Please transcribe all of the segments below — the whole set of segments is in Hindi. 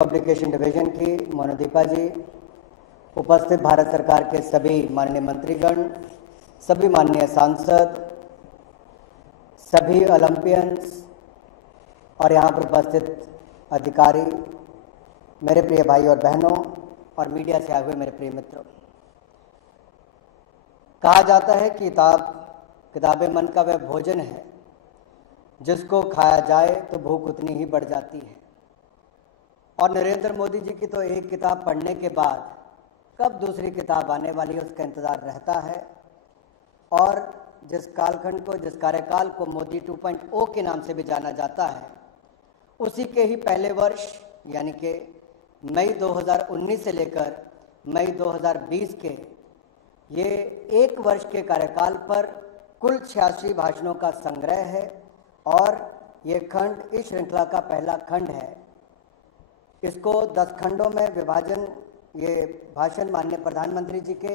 पब्लिकेशन डिवीजन की मोनोदीपा जी, उपस्थित भारत सरकार के सभी माननीय मंत्रीगण, सभी माननीय सांसद, सभी ओलंपियंस और यहाँ पर उपस्थित अधिकारी, मेरे प्रिय भाई और बहनों और मीडिया से आए हुए मेरे प्रिय मित्रों। कहा जाता है कि किताबें मन का वह भोजन है जिसको खाया जाए तो भूख उतनी ही बढ़ जाती है। और नरेंद्र मोदी जी की तो एक किताब पढ़ने के बाद कब दूसरी किताब आने वाली है उसका इंतज़ार रहता है। और जिस कालखंड को, जिस कार्यकाल को मोदी 2.0 के नाम से भी जाना जाता है, उसी के ही पहले वर्ष यानी कि मई 2019 से लेकर मई 2020 के ये एक वर्ष के कार्यकाल पर कुल 86 भाषणों का संग्रह है और ये खंड इस श्रृंखला का पहला खंड है। इसको 10 खंडों में विभाजन, ये भाषण माननीय प्रधानमंत्री जी के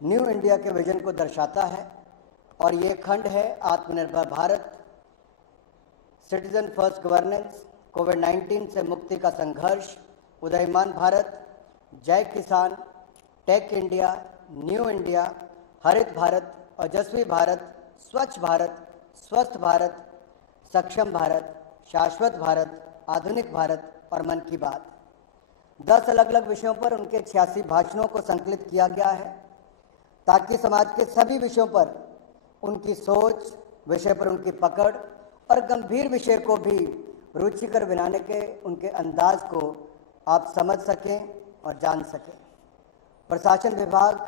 न्यू इंडिया के विजन को दर्शाता है। और ये खंड है आत्मनिर्भर भारत, सिटीजन फर्स्ट गवर्नेंस, कोविड-19 से मुक्ति का संघर्ष, उदयमान भारत, जय किसान, टेक इंडिया, न्यू इंडिया, हरित भारत, ओजस्वी भारत, स्वच्छ भारत, स्वस्थ भारत, सक्षम भारत, शाश्वत भारत, आधुनिक भारत और मन की बात। 10 अलग अलग विषयों पर उनके 86 भाषणों को संकलित किया गया है ताकि समाज के सभी विषयों पर उनकी सोच, विषय पर उनकी पकड़ और गंभीर विषय को भी रुचिकर बनाने के उनके अंदाज को आप समझ सकें और जान सकें। प्रशासन विभाग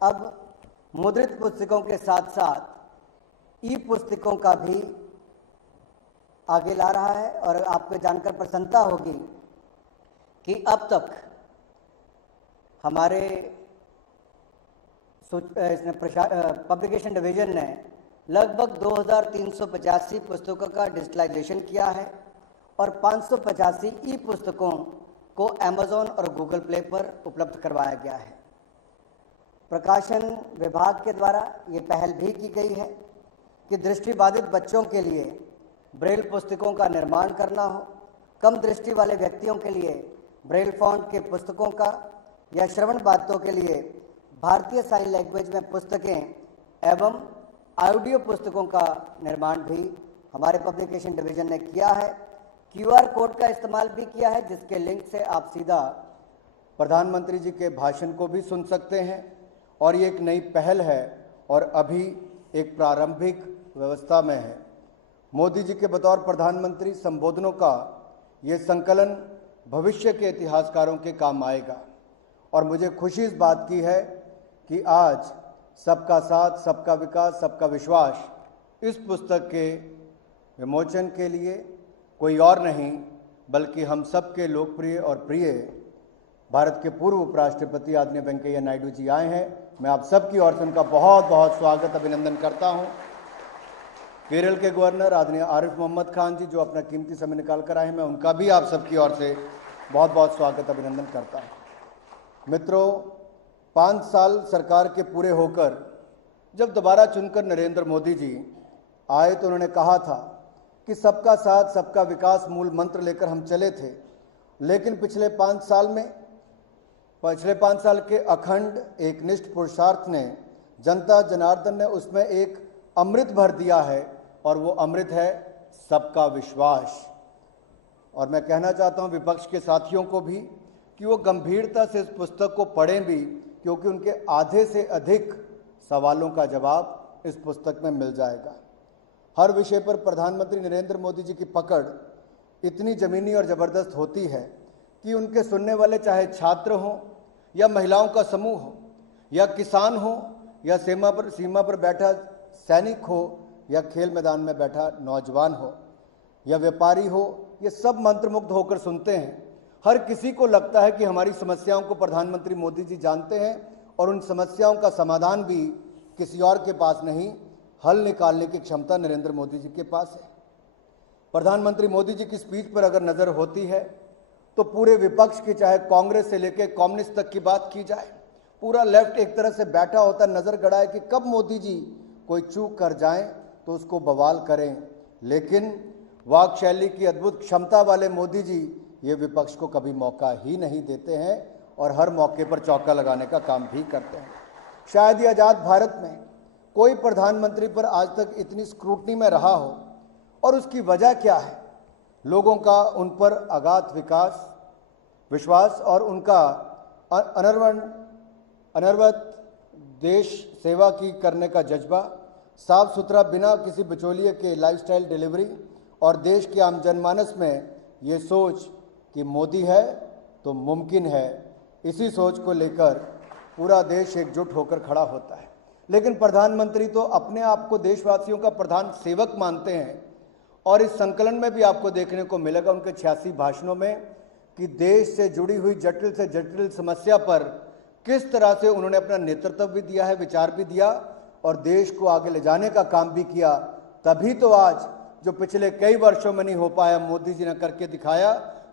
अब मुद्रित पुस्तकों के साथ साथ ई पुस्तकों का भी आगे ला रहा है। और आपको जानकर प्रसन्नता होगी कि अब तक हमारे पब्लिकेशन डिवीजन ने लगभग 2385 पुस्तकों का डिजिटलाइजेशन किया है और 585 ई पुस्तकों को अमेज़ॉन और गूगल प्ले पर उपलब्ध करवाया गया है। प्रकाशन विभाग के द्वारा ये पहल भी की गई है कि दृष्टिबाधित बच्चों के लिए ब्रेल पुस्तकों का निर्माण करना हो, कम दृष्टि वाले व्यक्तियों के लिए ब्रेल फॉन्ट के पुस्तकों का या श्रवण बाधितों के लिए भारतीय साइन लैंग्वेज में पुस्तकें एवं ऑडियो पुस्तकों का निर्माण भी हमारे पब्लिकेशन डिवीजन ने किया है। QR कोड का इस्तेमाल भी किया है जिसके लिंक से आप सीधा प्रधानमंत्री जी के भाषण को भी सुन सकते हैं। और ये एक नई पहल है और अभी एक प्रारंभिक व्यवस्था में है। मोदी जी के बतौर प्रधानमंत्री संबोधनों का ये संकलन भविष्य के इतिहासकारों के काम आएगा। और मुझे खुशी इस बात की है कि आज सबका साथ, सबका विकास, सबका विश्वास इस पुस्तक के विमोचन के लिए कोई और नहीं बल्कि हम सबके लोकप्रिय और प्रिय भारत के पूर्व उपराष्ट्रपति आदरणीय वेंकैया नायडू जी आए हैं। मैं आप सबकी ओर से उनका बहुत बहुत स्वागत, अभिनंदन करता हूं। केरल के गवर्नर आदरणीय आरिफ मोहम्मद खान जी जो अपना कीमती समय निकाल कर आए हैं, मैं उनका भी आप सबकी ओर से बहुत बहुत स्वागत, अभिनंदन करता हूं। मित्रों, 5 साल सरकार के पूरे होकर जब दोबारा चुनकर नरेंद्र मोदी जी आए तो उन्होंने कहा था कि सबका साथ, सबका विकास मूल मंत्र लेकर हम चले थे। लेकिन पिछले 5 साल के अखंड एकनिष्ठ पुरुषार्थ ने, जनता जनार्दन ने उसमें एक अमृत भर दिया है और वो अमृत है सबका विश्वास। और मैं कहना चाहता हूं विपक्ष के साथियों को भी कि वो गंभीरता से इस पुस्तक को पढ़ें भी, क्योंकि उनके आधे से अधिक सवालों का जवाब इस पुस्तक में मिल जाएगा। हर विषय पर प्रधानमंत्री नरेंद्र मोदी जी की पकड़ इतनी ज़मीनी और ज़बरदस्त होती है कि उनके सुनने वाले चाहे छात्र हों या महिलाओं का समूह हो या किसान हो या सीमा पर बैठा सैनिक हो या खेल मैदान में बैठा नौजवान हो या व्यापारी हो, ये सब मंत्रमुग्ध होकर सुनते हैं। हर किसी को लगता है कि हमारी समस्याओं को प्रधानमंत्री मोदी जी जानते हैं और उन समस्याओं का समाधान भी किसी और के पास नहीं, हल निकालने की क्षमता नरेंद्र मोदी जी के पास है। प्रधानमंत्री मोदी जी की स्पीच पर अगर नज़र होती है तो पूरे विपक्ष की, चाहे कांग्रेस से लेकर कम्युनिस्ट तक की बात की जाए, पूरा लेफ्ट एक तरह से बैठा होता नजर गड़ा है कि कब मोदी जी कोई चूक कर जाएं तो उसको बवाल करें। लेकिन वाक शैली की अद्भुत क्षमता वाले मोदी जी ये विपक्ष को कभी मौका ही नहीं देते हैं और हर मौके पर चौका लगाने का काम भी करते हैं। शायद ही आज़ाद भारत में कोई प्रधानमंत्री पर आज तक इतनी स्क्रूटनी में रहा हो, और उसकी वजह क्या है? लोगों का उन पर अगाध विश्वास और उनका अनवरत देश सेवा की करने का जज्बा, साफ सुथरा बिना किसी बिचौलिए के लाइफस्टाइल डिलीवरी, और देश के आम जनमानस में ये सोच कि मोदी है तो मुमकिन है, इसी सोच को लेकर पूरा देश एकजुट होकर खड़ा होता है। लेकिन प्रधानमंत्री तो अपने आप को देशवासियों का प्रधान सेवक मानते हैं, और इस संकलन में भी आपको देखने को मिलेगा उनके 86 भाषणों में कि देश से जुड़ी हुई जटिल से जटिल समस्या पर किस तरह से उन्होंने अपना नेतृत्व भी दिया है, विचार भी दिया और देश को आगे ले जाने का काम भी किया। तभी तो आज जो पिछले कई वर्षों में नहीं हो पाया, मोदी जी ने करके दिखाया।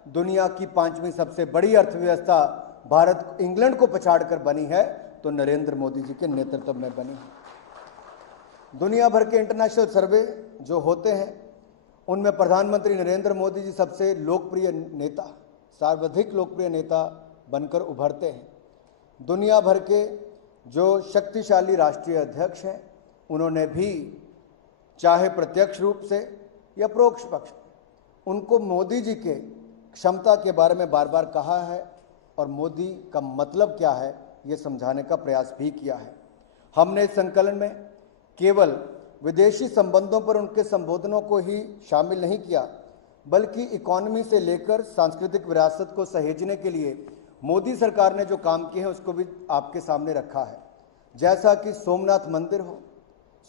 दुनिया की 5वीं सबसे बड़ी अर्थव्यवस्था भारत इंग्लैंड को पछाड़कर बनी है, तो नरेंद्र मोदी जी के नेतृत्व में बनी है। दुनिया भर के इंटरनेशनल सर्वे जो होते हैं उनमें प्रधानमंत्री नरेंद्र मोदी जी सबसे लोकप्रिय नेता, सर्वाधिक लोकप्रिय नेता बनकर उभरते हैं। दुनिया भर के जो शक्तिशाली राष्ट्रीय अध्यक्ष हैं, उन्होंने भी चाहे प्रत्यक्ष रूप से या परोक्ष पक्ष उनको मोदी जी के क्षमता के बारे में बार बार कहा है और मोदी का मतलब क्या है ये समझाने का प्रयास भी किया है। हमने इस संकलन में केवल विदेशी संबंधों पर उनके संबोधनों को ही शामिल नहीं किया, बल्कि इकोनॉमी से लेकर सांस्कृतिक विरासत को सहेजने के लिए मोदी सरकार ने जो काम किए हैं उसको भी आपके सामने रखा है। जैसा कि सोमनाथ मंदिर हो,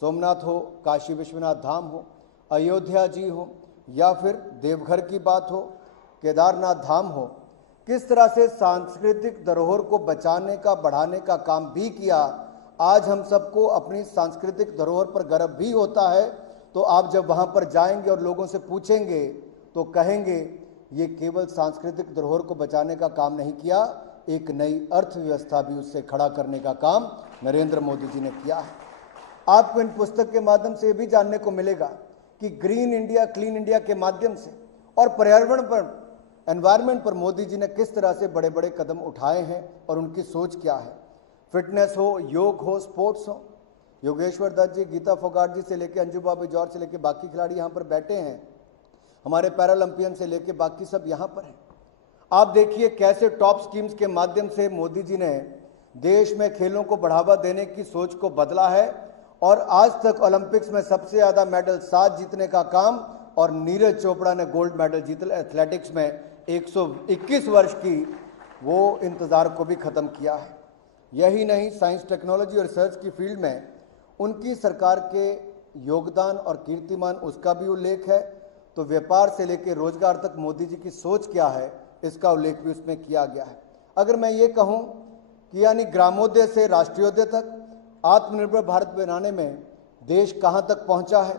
सोमनाथ हो, काशी विश्वनाथ धाम हो, अयोध्या जी हो, या फिर देवघर की बात हो, केदारनाथ धाम हो, किस तरह से सांस्कृतिक धरोहर को बचाने का, बढ़ाने का काम भी किया। आज हम सबको अपनी सांस्कृतिक धरोहर पर गर्व भी होता है। तो आप जब वहाँ पर जाएंगे और लोगों से पूछेंगे तो कहेंगे ये केवल सांस्कृतिक धरोहर को बचाने का काम नहीं किया, एक नई अर्थव्यवस्था भी उससे खड़ा करने का काम नरेंद्र मोदी जी ने किया है। आपको इन पुस्तक के माध्यम से भी जानने को मिलेगा कि ग्रीन इंडिया, क्लीन इंडिया के माध्यम से और पर्यावरण पर, एनवायरनमेंट पर मोदी जी ने किस तरह से बड़े बड़े कदम उठाए हैं और उनकी सोच क्या है। फिटनेस हो, योग हो, स्पोर्ट्स हो, योगेश्वर दत्त जी, गीता फोगाट जी से लेकर अंजू बाबी जॉर्ज से लेकर बाकी खिलाड़ी यहाँ पर बैठे हैं, हमारे पैरालंपियन से लेकर बाकी सब यहाँ पर हैं। आप देखिए कैसे टॉप स्कीम्स के माध्यम से मोदी जी ने देश में खेलों को बढ़ावा देने की सोच को बदला है, और आज तक ओलंपिक्स में सबसे ज़्यादा मेडल 7 जीतने का काम, और नीरज चोपड़ा ने गोल्ड मेडल जीता एथलेटिक्स में। 121 वर्ष की वो इंतज़ार को भी ख़त्म किया है। यही नहीं, साइंस, टेक्नोलॉजी और रिसर्च की फील्ड में उनकी सरकार के योगदान और कीर्तिमान उसका भी उल्लेख है। तो व्यापार से लेकर रोजगार तक मोदी जी की सोच क्या है, इसका उल्लेख भी उसमें किया गया है। अगर मैं ये कहूँ कि यानी ग्रामोदय से राष्ट्रीयोदय तक आत्मनिर्भर भारत बनाने में देश कहाँ तक पहुँचा है,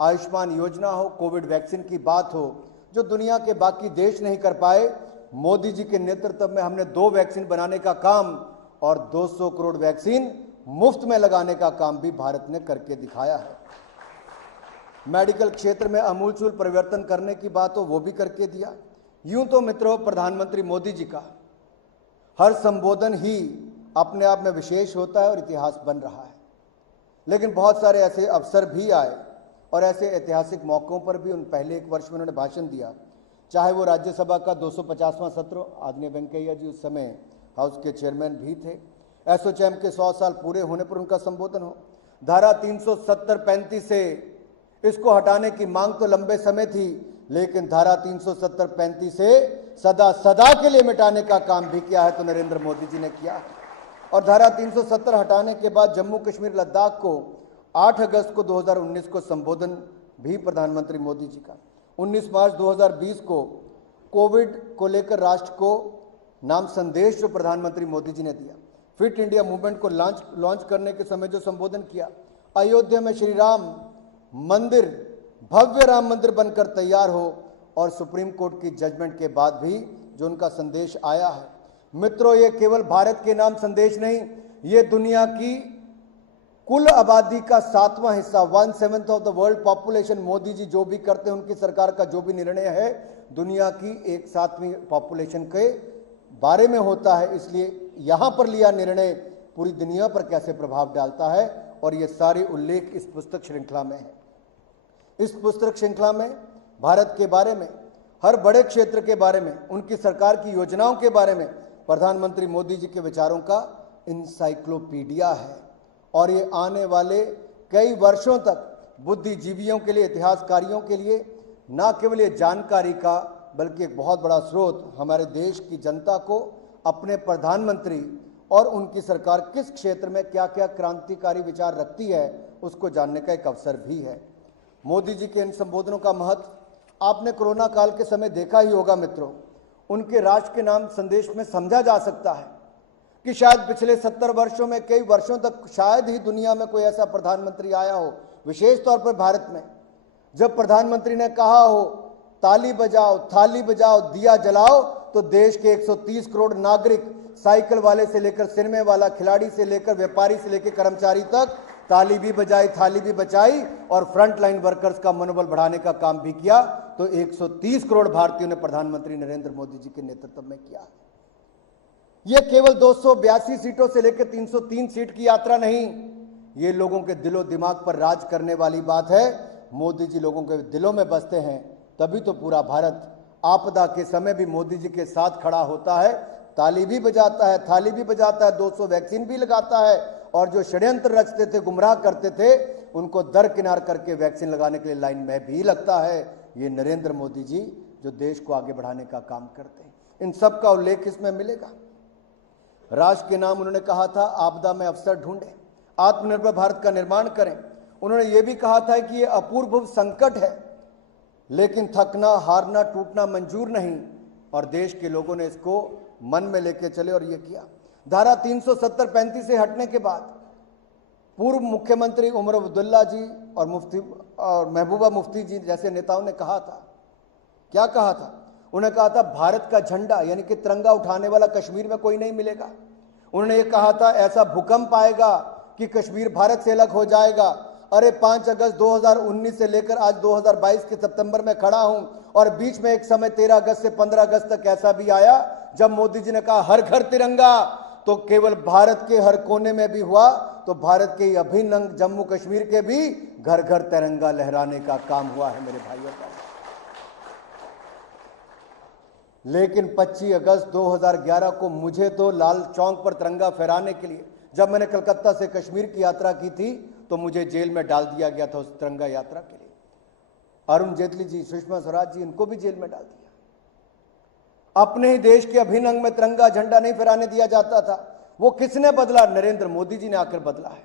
आयुष्मान योजना हो, कोविड वैक्सीन की बात हो, जो दुनिया के बाकी देश नहीं कर पाए, मोदी जी के नेतृत्व में हमने 2 वैक्सीन बनाने का काम और 200 करोड़ वैक्सीन मुफ्त में लगाने का काम भी भारत ने करके दिखाया है। मेडिकल क्षेत्र में आमूलचूल परिवर्तन करने की बात हो, वो भी करके दिया। यूं तो मित्रों, प्रधानमंत्री मोदी जी का हर संबोधन ही अपने आप में विशेष होता है और इतिहास बन रहा है। लेकिन बहुत सारे ऐसे अवसर भी आए और ऐसे ऐतिहासिक मौक़ों पर भी उन पहले 1 वर्ष में उन्होंने भाषण दिया, चाहे वो राज्यसभा का 250वां सत्र, आदरणीय वेंकैया जी उस समय हाउस के चेयरमैन भी थे, एसोचैम के 100 साल पूरे होने पर उनका संबोधन हो, धारा 370-35 से इसको हटाने की मांग तो लंबे समय थी, लेकिन धारा 370-35 से सदा सदा के लिए मिटाने का काम भी किया है तो नरेंद्र मोदी जी ने किया है। और धारा 370 हटाने के बाद जम्मू कश्मीर, लद्दाख को 8 अगस्त को 2019 को संबोधन भी प्रधानमंत्री मोदी जी का। 19 मार्च 2020 को कोविड को लेकर राष्ट्र को नाम संदेश जो प्रधानमंत्री मोदी जी ने दिया, फिट इंडिया मूवमेंट को लॉन्च करने के समय जो संबोधन किया, अयोध्या में श्री राम मंदिर, भव्य राम मंदिर बनकर तैयार हो, और सुप्रीम कोर्ट की जजमेंट के बाद भी जो उनका संदेश आया है। मित्रों, ये केवल भारत के नाम संदेश नहीं, ये दुनिया की कुल आबादी का 7वां हिस्सा 1/7 of the world population Modi ji जो भी करते हैं, उनकी सरकार का जो भी निर्णय है, दुनिया की 1/7वीं पॉपुलेशन के बारे में होता है। इसलिए यहां पर लिया निर्णय पूरी दुनिया पर कैसे प्रभाव डालता है, और ये सारे उल्लेख इस पुस्तक श्रृंखला में है। इस पुस्तक श्रृंखला में भारत के बारे में, हर बड़े क्षेत्र के बारे में, उनकी सरकार की योजनाओं के बारे में प्रधानमंत्री मोदी जी के विचारों का इंसाइक्लोपीडिया है। और ये आने वाले कई वर्षों तक बुद्धिजीवियों के लिए, इतिहासकारियों के लिए न केवल ये जानकारी का, बल्कि एक बहुत बड़ा स्रोत हमारे देश की जनता को अपने प्रधानमंत्री और उनकी सरकार किस क्षेत्र में क्या क्या क्रांतिकारी विचार रखती है, उसको जानने का एक अवसर भी है। मोदी जी के इन संबोधनों का महत्व आपने कोरोना काल के समय देखा ही होगा मित्रों। उनके राष्ट्र के नाम संदेश में समझा जा सकता है कि शायद पिछले 70 वर्षों में, कई वर्षों तक शायद ही दुनिया में कोई ऐसा प्रधानमंत्री आया हो, विशेष तौर पर भारत में, जब प्रधानमंत्री ने कहा हो ताली बजाओ, थाली बजाओ, दिया जलाओ, तो देश के 130 करोड़ नागरिक, साइकिल वाले से लेकर सिनेमे वाला, खिलाड़ी से लेकर व्यापारी से लेकर कर्मचारी तक ताली भी बजाई, थाली भी बचाई और फ्रंट लाइन वर्कर्स का मनोबल बढ़ाने का काम भी किया। तो 130 करोड़ भारतीयों ने प्रधानमंत्री नरेंद्र मोदी जी के नेतृत्व में किया। यह केवल 282 सीटों से लेकर 303 सीट की यात्रा नहीं, ये लोगों के दिलो दिमाग पर राज करने वाली बात है। मोदी जी लोगों के दिलों में बसते हैं, तभी तो पूरा भारत आपदा के समय भी मोदी जी के साथ खड़ा होता है, ताली भी बजाता है, थाली भी बजाता है, 200 वैक्सीन भी लगाता है, और जो षड्यंत्र रचते थे, गुमराह करते थे, उनको दरकिनार करके वैक्सीन लगाने के लिए लाइन में भी लगता है। ये नरेंद्र मोदी जी जो देश को आगे बढ़ाने का काम करते हैं, इन सब का उल्लेख इसमें मिलेगा। राष्ट्र के नाम उन्होंने कहा था आपदा में अवसर ढूंढें, आत्मनिर्भर भारत का निर्माण करें। उन्होंने ये भी कहा था कि ये अपूर्व संकट है, लेकिन थकना, हारना, टूटना मंजूर नहीं, और देश के लोगों ने इसको मन में लेके चले और ये किया। धारा 370-35 से हटने के बाद पूर्व मुख्यमंत्री उमर अब्दुल्ला जी और महबूबा मुफ्ती जी जैसे नेताओं ने कहा था, क्या कहा था? उन्होंने कहा था भारत का झंडा यानी कि तिरंगा उठाने वाला कश्मीर में कोई नहीं मिलेगा। उन्होंने ये कहा था ऐसा भूकंप आएगा कि कश्मीर भारत से अलग हो जाएगा। अरे 5 अगस्त 2019 से लेकर आज 2022 के सितंबर में खड़ा हूं, और बीच में एक समय 13 अगस्त से 15 अगस्त तक ऐसा भी आया जब मोदी जी ने कहा हर घर तिरंगा, तो केवल भारत के हर कोने में भी हुआ, तो भारत के अभिन्न अंग जम्मू कश्मीर के भी घर घर तिरंगा लहराने का काम हुआ है मेरे भाइयों का। लेकिन 25 अगस्त 2011 को मुझे तो लाल चौक पर तिरंगा फहराने के लिए, जब मैंने कलकत्ता से कश्मीर की यात्रा की थी, तो मुझे जेल में डाल दिया गया था उस तिरंगा यात्रा के लिए। अरुण जेटली जी, सुषमा स्वराज जी, इनको भी जेल में डाल दिया। अपने ही देश के अभिन्न अंग में तिरंगा झंडा नहीं फहराने दिया जाता था। वो किसने बदला? नरेंद्र मोदी जी ने आकर बदला है।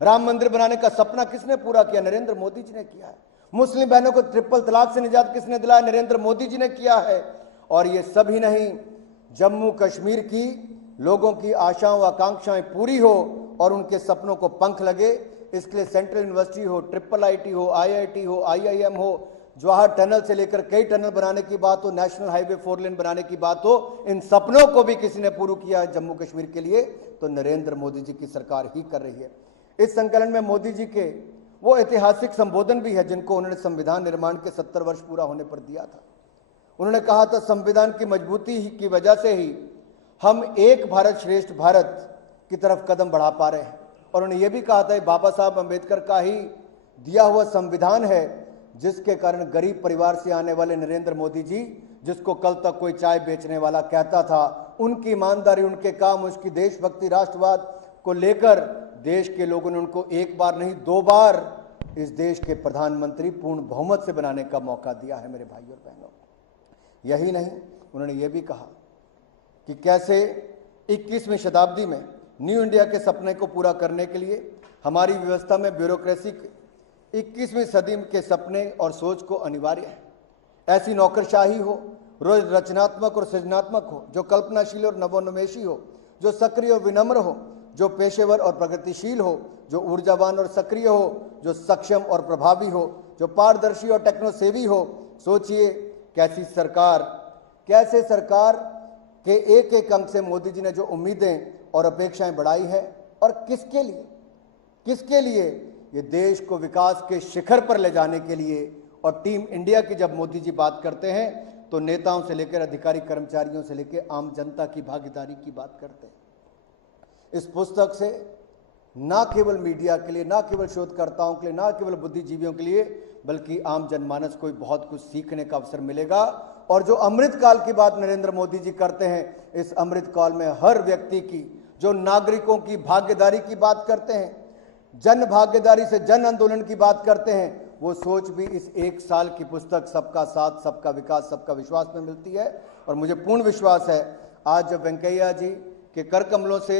राम मंदिर बनाने का सपना किसने पूरा किया? नरेंद्र मोदी जी ने किया है। मुस्लिम बहनों को ट्रिपल तलाक से निजात किसने दिलाया? नरेंद्र मोदी जी ने किया है। और ये सभी नहीं, जम्मू कश्मीर की लोगों की आशाओं आकांक्षाएं पूरी हो और उनके सपनों को पंख लगे, इसके लिए सेंट्रल यूनिवर्सिटी हो, ट्रिपल आईटी हो, आईआईटी हो, आईआईएम हो, जवाहर टनल से लेकर कई टनल बनाने की बात हो, नेशनल हाईवे 4 लेन बनाने की बात हो, इन सपनों को भी किसी ने पूरा किया है जम्मू कश्मीर के लिए, तो नरेंद्र मोदी जी की सरकार ही कर रही है। इस संकलन में मोदी जी के वो ऐतिहासिक संबोधन भी है जिनको उन्होंने संविधान निर्माण के 70 वर्ष पूरा होने पर दिया था। उन्होंने कहा था संविधान की मजबूती की वजह से ही हम एक भारत श्रेष्ठ भारत की तरफ कदम बढ़ा पा रहे हैं। और उन्होंने ये भी कहा था बाबा साहब अम्बेडकर का ही दिया हुआ संविधान है जिसके कारण गरीब परिवार से आने वाले नरेंद्र मोदी जी, जिसको कल तक कोई चाय बेचने वाला कहता था, उनकी ईमानदारी, उनके काम, उसकी देशभक्ति, राष्ट्रवाद को लेकर देश के लोगों ने उनको एक बार नहीं 2 बार इस देश के प्रधानमंत्री पूर्ण बहुमत से बनाने का मौका दिया है मेरे भाइयों और बहनों। यही नहीं, उन्होंने ये भी कहा कि कैसे 21वीं शताब्दी में न्यू इंडिया के सपने को पूरा करने के लिए हमारी व्यवस्था में ब्यूरोक्रेसी 21वीं सदी के सपने और सोच को अनिवार्य है। ऐसी नौकरशाही हो, रोज रचनात्मक और सृजनात्मक हो, जो कल्पनाशील और नवोन्मेषी हो, जो सक्रिय और विनम्र हो, जो पेशेवर और प्रगतिशील हो, जो ऊर्जावान और सक्रिय हो, जो सक्षम और प्रभावी हो, जो पारदर्शी और टेक्नोसेवी हो। सोचिए कैसे सरकार के एक एक अंक से मोदी जी ने जो उम्मीदें और अपेक्षाएं बढ़ाई है, और किसके लिए, किसके लिए? ये देश को विकास के शिखर पर ले जाने के लिए। और टीम इंडिया की जब मोदी जी बात करते हैं तो नेताओं से लेकर अधिकारी कर्मचारियों से लेकर आम जनता की भागीदारी की बात करते हैं। इस पुस्तक से ना केवल मीडिया के लिए, ना केवल शोधकर्ताओं के लिए, ना केवल बुद्धिजीवियों के लिए, बल्कि आम जनमानस को बहुत कुछ सीखने का अवसर मिलेगा। और जो अमृत काल की बात नरेंद्र मोदी जी करते हैं, इस अमृत काल में हर व्यक्ति की, जो नागरिकों की भागीदारी की बात करते हैं, जन भागीदारी से जन आंदोलन की बात करते हैं, वो सोच भी इस 1 साल की पुस्तक सबका साथ, सबका विकास, सबका विश्वास में मिलती है। और मुझे पूर्ण विश्वास है आज जब वेंकैया जी के कर कमलों से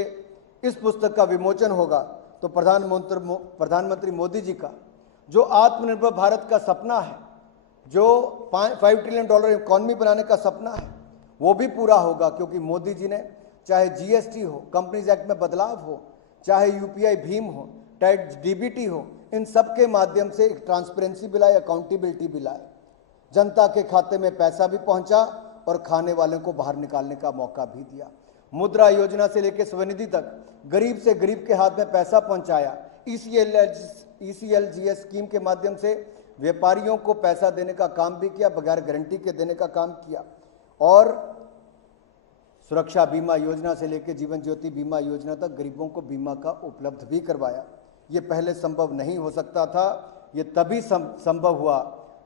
इस पुस्तक का विमोचन होगा तो प्रधानमंत्री मोदी जी का जो आत्मनिर्भर भारत का सपना है, जो $5 ट्रिलियन इकॉनमी बनाने का सपना है, वो भी पूरा होगा। क्योंकि मोदी जी ने चाहे जीएसटी हो, कंपनीज एक्ट में बदलाव हो, चाहे यूपीआई भीम हो, चाहे डीबीटी हो, इन सब के माध्यम से एक ट्रांसपेरेंसी भी लाई, अकाउंटेबिलिटी भी लाई, जनता के खाते में पैसा भी पहुंचा और खाने वालों को बाहर निकालने का मौका भी दिया। मुद्रा योजना से लेकर स्वनिधि तक गरीब से गरीब के हाथ में पैसा पहुंचाया। ईसीएलजीएस स्कीम के माध्यम से व्यापारियों को पैसा देने का काम भी किया, बगैर गारंटी के देने का काम किया। और सुरक्षा बीमा योजना से लेकर जीवन ज्योति बीमा योजना तक गरीबों को बीमा का उपलब्ध भी करवाया। ये पहले संभव नहीं हो सकता था। ये तभी संभव हुआ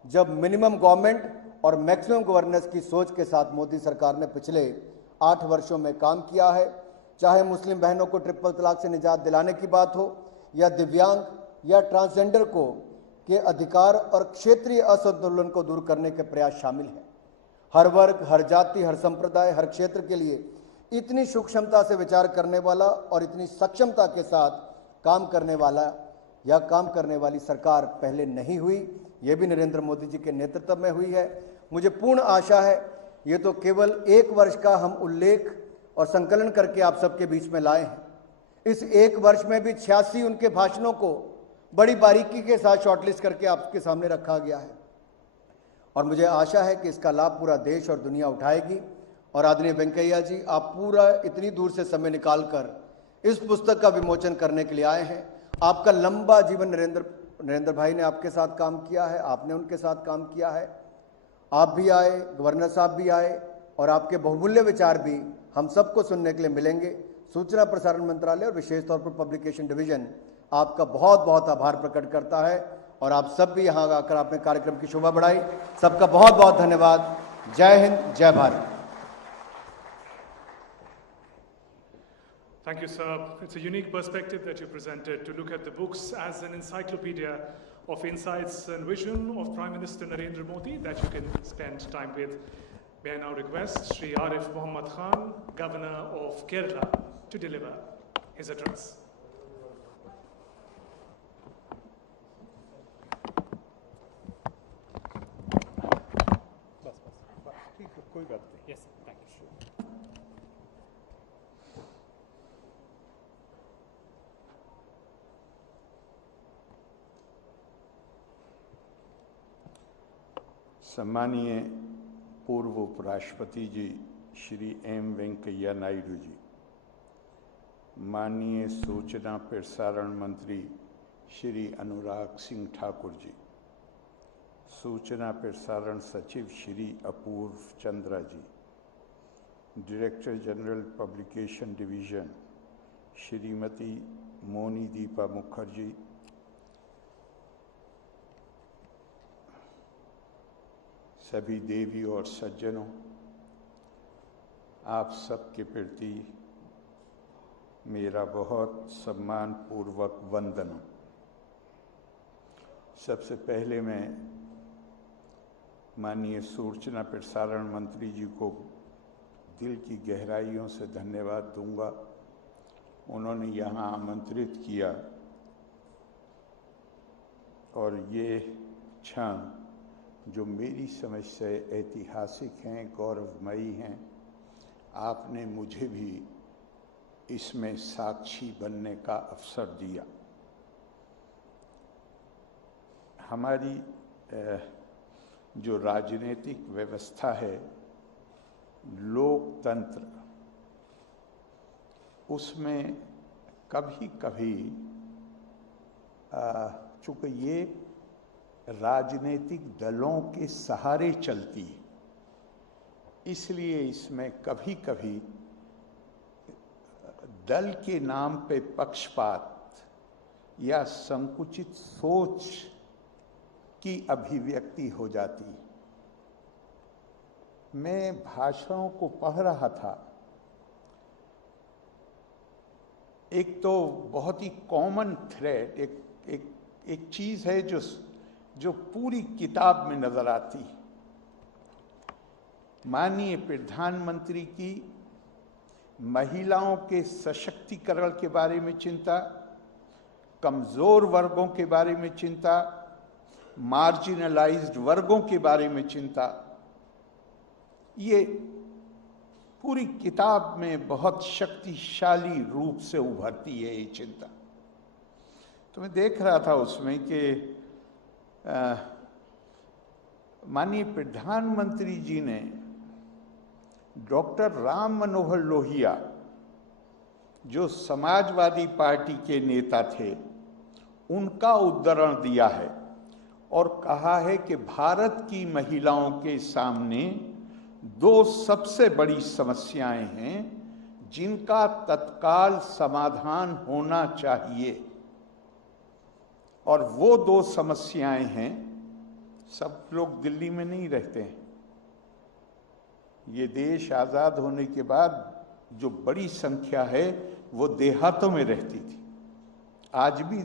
जब मिनिमम गवर्नमेंट और मैक्सिमम गवर्नेंस की सोच के साथ मोदी सरकार ने पिछले 8 वर्षों में काम किया है। चाहे मुस्लिम बहनों को ट्रिपल तलाक से निजात दिलाने की बात हो, या दिव्यांग या ट्रांसजेंडर को के अधिकार और क्षेत्रीय असंतुलन को दूर करने के प्रयास शामिल हैं। हर वर्ग, हर जाति, हर संप्रदाय, हर क्षेत्र के लिए इतनी सूक्ष्मता से विचार करने वाला और इतनी सक्षमता के साथ काम करने वाला या काम करने वाली सरकार पहले नहीं हुई। ये भी नरेंद्र मोदी जी के नेतृत्व में हुई है। मुझे पूर्ण आशा है ये तो केवल 1 वर्ष का हम उल्लेख और संकलन करके आप सबके बीच में लाए हैं। इस 1 वर्ष में भी 86 उनके भाषणों को बड़ी बारीकी के साथ शॉर्टलिस्ट करके आपके सामने रखा गया है और मुझे आशा है कि इसका लाभ पूरा देश और दुनिया उठाएगी। और आदरणीय वेंकैया जी, आप पूरा इतनी दूर से समय निकालकर इस पुस्तक का विमोचन करने के लिए आए हैं। आपका लंबा जीवन नरेंद्र भाई ने आपके साथ काम किया है, आपने उनके साथ काम किया है। आप भी आए, गवर्नर साहब भी आए और आपके बहुमूल्य विचार भी हम सबको सुनने के लिए मिलेंगे। सूचना प्रसारण मंत्रालय और विशेष तौर पर पब्लिकेशन डिवीजन आपका बहुत बहुत आभार प्रकट करता है और आप सब भी यहाँ आकर आपने कार्यक्रम की शोभा बढ़ाई। सबका बहुत बहुत धन्यवाद। जय हिंद, जय Bharat. Thank you, sir. It's a unique perspective that you presented to look at the books as an encyclopedia of insights and vision of Prime Minister Narendra Modi that you can spend time with. May I now request Shri Arif Mohammad Khan, Governor of Kerala, to deliver his address. Yes, thank you. सम्मानीय पूर्व उपराष्ट्रपति जी श्री एम वेंकैया नायडू जी, माननीय सूचना प्रसारण मंत्री श्री अनुराग सिंह ठाकुर जी, सूचना प्रसारण सचिव Shri Apurva Chandra ji, director general publication division Shrimati Moni Deepa Mukherjee, सभी देवी और सज्जनों, आप सबके प्रति मेरा बहुत सम्मानपूर्वक वंदन। सबसे पहले मैं माननीय सूचना प्रसारण मंत्री जी को दिल की गहराइयों से धन्यवाद दूंगा। उन्होंने यहाँ आमंत्रित किया और ये क्षण जो मेरी समझ से ऐतिहासिक हैं, गौरवमयी हैं, आपने मुझे भी इसमें साक्षी बनने का अवसर दिया। हमारी जो राजनीतिक व्यवस्था है, लोकतंत्र, उसमें कभी कभी चूँकि ये राजनीतिक दलों के सहारे चलती है, इसलिए इसमें कभी कभी दल के नाम पे पक्षपात या संकुचित सोच की अभिव्यक्ति हो जाती है। मैं भाषणों को पढ़ रहा था, एक तो बहुत ही कॉमन थ्रेड, एक चीज है जो पूरी किताब में नजर आती है। माननीय प्रधानमंत्री की महिलाओं के सशक्तिकरण के बारे में चिंता, कमजोर वर्गों के बारे में चिंता, मार्जिनलाइज्ड वर्गों के बारे में चिंता, ये पूरी किताब में बहुत शक्तिशाली रूप से उभरती है ये चिंता। तो मैं देख रहा था उसमें कि माननीय प्रधानमंत्री जी ने डॉक्टर राम मनोहर लोहिया, जो समाजवादी पार्टी के नेता थे, उनका उद्धरण दिया है और कहा है कि भारत की महिलाओं के सामने दो सबसे बड़ी समस्याएं हैं जिनका तत्काल समाधान होना चाहिए, और वो दो समस्याएं हैं, सब लोग दिल्ली में नहीं रहते हैं। ये देश आज़ाद होने के बाद जो बड़ी संख्या है वो देहातों में रहती थी, आज भी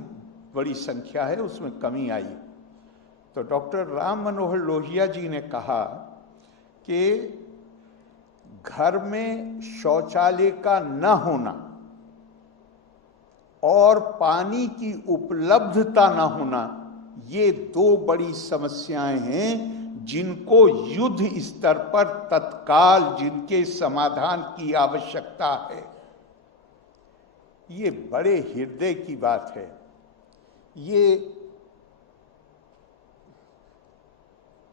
बड़ी संख्या है, उसमें कमी आई। तो डॉक्टर राम मनोहर लोहिया जी ने कहा कि घर में शौचालय का न होना और पानी की उपलब्धता न होना, ये दो बड़ी समस्याएं हैं जिनको युद्ध स्तर पर तत्काल जिनके समाधान की आवश्यकता है। ये बड़े हृदय की बात है। ये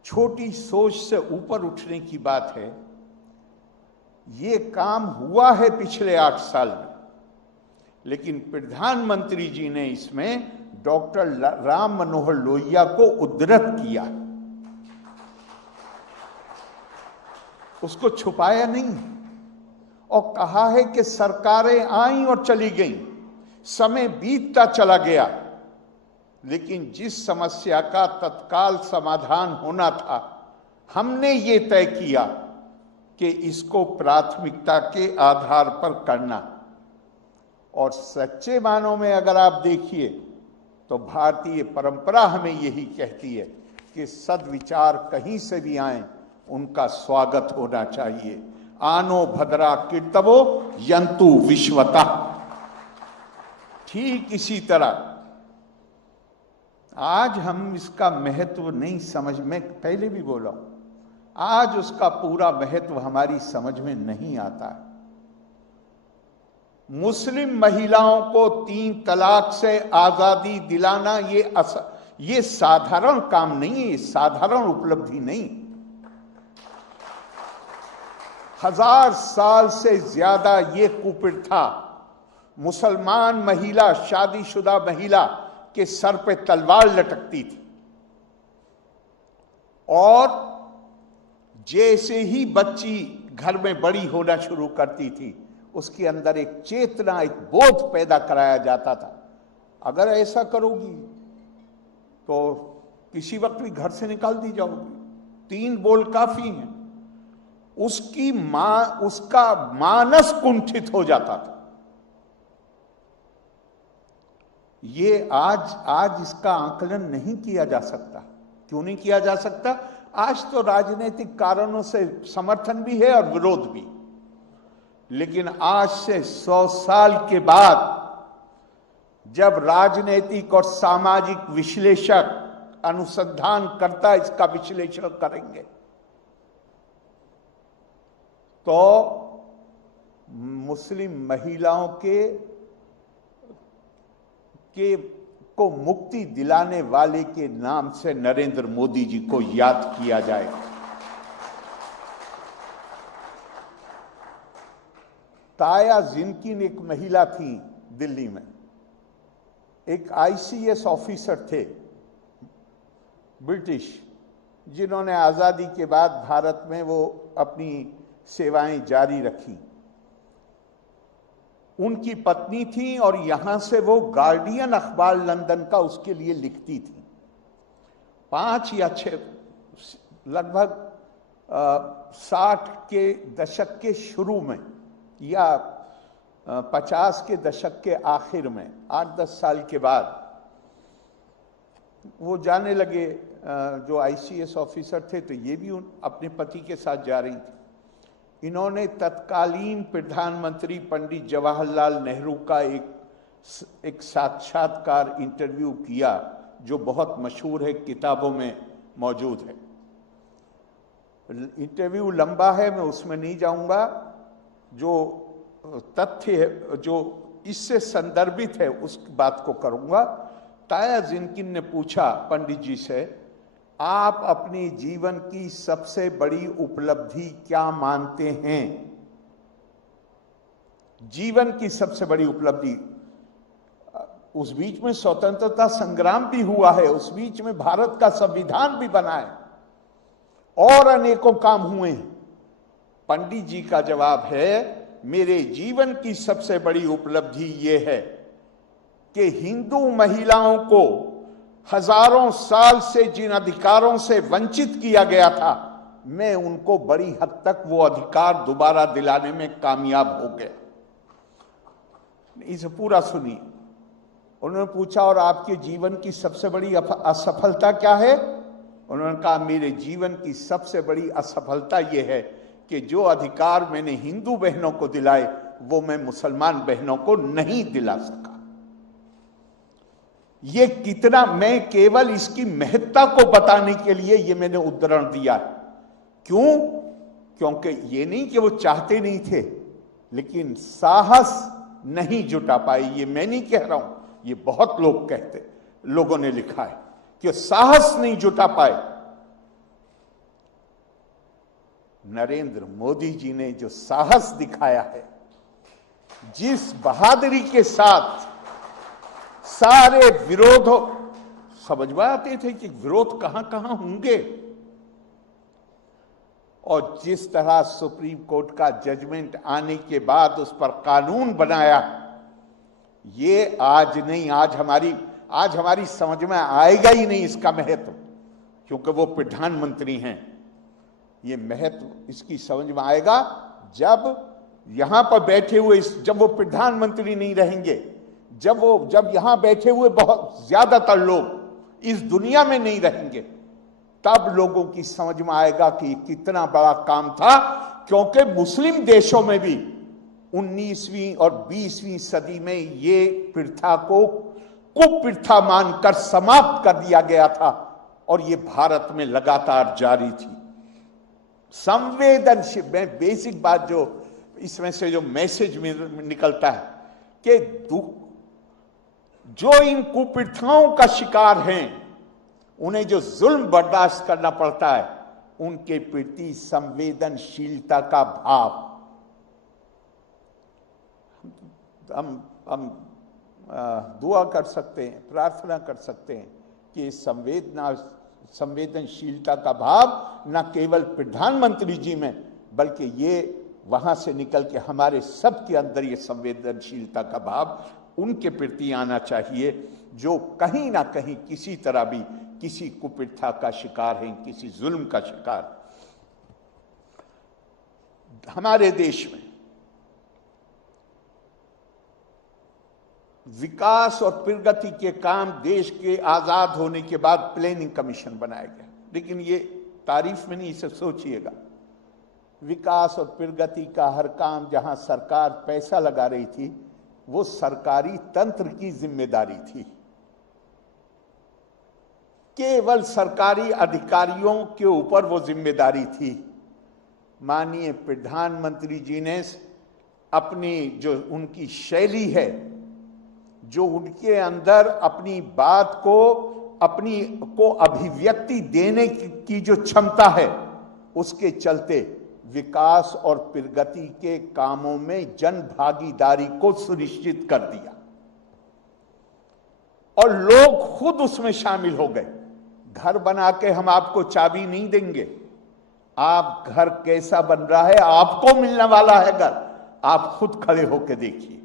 छोटी सोच से ऊपर उठने की बात है। ये काम हुआ है पिछले 8 साल में, लेकिन प्रधानमंत्री जी ने इसमें डॉक्टर राम मनोहर लोहिया को उद्धृत किया, उसको छुपाया नहीं और कहा है कि सरकारें आईं और चली गईं, समय बीतता चला गया, लेकिन जिस समस्या का तत्काल समाधान होना था, हमने ये तय किया कि इसको प्राथमिकता के आधार पर करना। और सच्चे मानों में अगर आप देखिए तो भारतीय परंपरा हमें यही कहती है कि सद्विचार कहीं से भी आए, उनका स्वागत होना चाहिए। आनो भद्रा कीर्तवो यंतु विश्वता। ठीक इसी तरह आज हम इसका महत्व नहीं समझ में, पहले भी बोला, आज उसका पूरा महत्व हमारी समझ में नहीं आता है। मुस्लिम महिलाओं को 3 तलाक से आजादी दिलाना ये साधारण काम नहीं है, साधारण उपलब्धि नहीं। 1000 साल से ज्यादा ये कुप्रथा मुसलमान महिला, शादीशुदा महिला के सर पे तलवार लटकती थी, और जैसे ही बच्ची घर में बड़ी होना शुरू करती थी, उसके अंदर एक चेतना, एक बोध पैदा कराया जाता था, अगर ऐसा करोगी तो किसी वक्त भी घर से निकाल दी जाओगी, 3 बोल काफी हैं। उसका मानस कुंठित हो जाता था। ये आज इसका आकलन नहीं किया जा सकता। क्यों नहीं किया जा सकता? आज तो राजनीतिक कारणों से समर्थन भी है और विरोध भी, लेकिन आज से 100 साल के बाद जब राजनीतिक और सामाजिक विश्लेषक, अनुसंधानकर्ता इसका विश्लेषण करेंगे, तो मुस्लिम महिलाओं को मुक्ति दिलाने वाले के नाम से नरेंद्र मोदी जी को याद किया जाएगा। ताया जिनकिन एक महिला थी दिल्ली में, एक आईसीएस ऑफिसर थे ब्रिटिश, जिन्होंने आज़ादी के बाद भारत में वो अपनी सेवाएं जारी रखी। उनकी पत्नी थी और यहां से वो गार्डियन अखबार लंदन का उसके लिए लिखती थी। 5 या 6 लगभग 60 के दशक के शुरू में या 50 के दशक के आखिर में, 8-10 साल के बाद वो जाने लगे। जो आईसीएस ऑफिसर थे तो ये भी अपने पति के साथ जा रही थी। इन्होंने तत्कालीन प्रधानमंत्री पंडित जवाहरलाल नेहरू का एक साक्षात्कार इंटरव्यू किया, जो बहुत मशहूर है, किताबों में मौजूद है। इंटरव्यू लंबा है, मैं उसमें नहीं जाऊंगा। जो तथ्य है जो इससे संदर्भित है उस बात को करूंगा। ताया जिनकिन ने पूछा पंडित जी से, आप अपने जीवन की सबसे बड़ी उपलब्धि क्या मानते हैं? जीवन की सबसे बड़ी उपलब्धि। उस बीच में स्वतंत्रता संग्राम भी हुआ है, उस बीच में भारत का संविधान भी बना है और अनेकों काम हुए हैं। पंडित जी का जवाब है, मेरे जीवन की सबसे बड़ी उपलब्धि यह है कि हिंदू महिलाओं को हजारों साल से जिन अधिकारों से वंचित किया गया था, मैं उनको बड़ी हद तक वो अधिकार दोबारा दिलाने में कामयाब हो गया। इसे पूरा सुनिए। उन्होंने पूछा, और आपके जीवन की सबसे बड़ी असफलता क्या है? उन्होंने कहा, मेरे जीवन की सबसे बड़ी असफलता यह है कि जो अधिकार मैंने हिंदू बहनों को दिलाए वो मैं मुसलमान बहनों को नहीं दिला सका। ये कितना, मैं केवल इसकी महत्ता को बताने के लिए ये मैंने उदाहरण दिया है। क्यों? क्योंकि ये नहीं कि वो चाहते नहीं थे, लेकिन साहस नहीं जुटा पाए। ये मैं नहीं कह रहा हूं, ये बहुत लोग कहते, लोगों ने लिखा है कि साहस नहीं जुटा पाए। नरेंद्र मोदी जी ने जो साहस दिखाया है, जिस बहादुरी के साथ सारे विरोध समझ में आते थे कि विरोध कहां कहां होंगे, और जिस तरह सुप्रीम कोर्ट का जजमेंट आने के बाद उस पर कानून बनाया, ये आज नहीं, आज हमारी समझ में आएगा ही नहीं इसका महत्व, क्योंकि वो प्रधानमंत्री हैं। ये महत्व इसकी समझ में आएगा जब यहां पर बैठे हुए, जब वो प्रधानमंत्री नहीं रहेंगे, जब यहां बैठे हुए बहुत ज्यादातर लोग इस दुनिया में नहीं रहेंगे, तब लोगों की समझ में आएगा कि कितना बड़ा काम था। क्योंकि मुस्लिम देशों में भी 19वीं और 20वीं सदी में ये प्रथा को कुप्रथा मानकर समाप्त कर दिया गया था, और ये भारत में लगातार जारी थी। संवेदनशील, मैं बेसिक बात जो इसमें से जो मैसेज निकलता है कि जो इन कुप्रथाओं का शिकार हैं, उन्हें जो जुल्म बर्दाश्त करना पड़ता है, उनके प्रति संवेदनशीलता का भाव। हम दुआ कर सकते हैं, प्रार्थना कर सकते हैं कि संवेदनशीलता का भाव न केवल प्रधानमंत्री जी में, बल्कि ये वहां से निकल के हमारे सबके अंदर ये संवेदनशीलता का भाव उनके प्रति आना चाहिए, जो कहीं ना कहीं किसी तरह भी किसी कुप्रथा का शिकार हैं, किसी जुल्म का शिकार। हमारे देश में विकास और प्रगति के काम देश के आजाद होने के बाद प्लानिंग कमीशन बनाया गया, लेकिन ये तारीफ में नहीं, इसे सोचिएगा। विकास और प्रगति का हर काम जहां सरकार पैसा लगा रही थी, वो सरकारी तंत्र की जिम्मेदारी थी। केवल सरकारी अधिकारियों के ऊपर वो जिम्मेदारी थी। माननीय प्रधानमंत्री जी ने अपनी जो उनकी शैली है, जो उनके अंदर अपनी बात को अभिव्यक्ति देने की जो क्षमता है, उसके चलते विकास और प्रगति के कामों में जन भागीदारी को सुनिश्चित कर दिया। और लोग खुद उसमें शामिल हो गए। घर बना के हम आपको चाबी नहीं देंगे, आप घर कैसा बन रहा है, आपको मिलने वाला है घर, आप खुद खड़े होकर देखिए।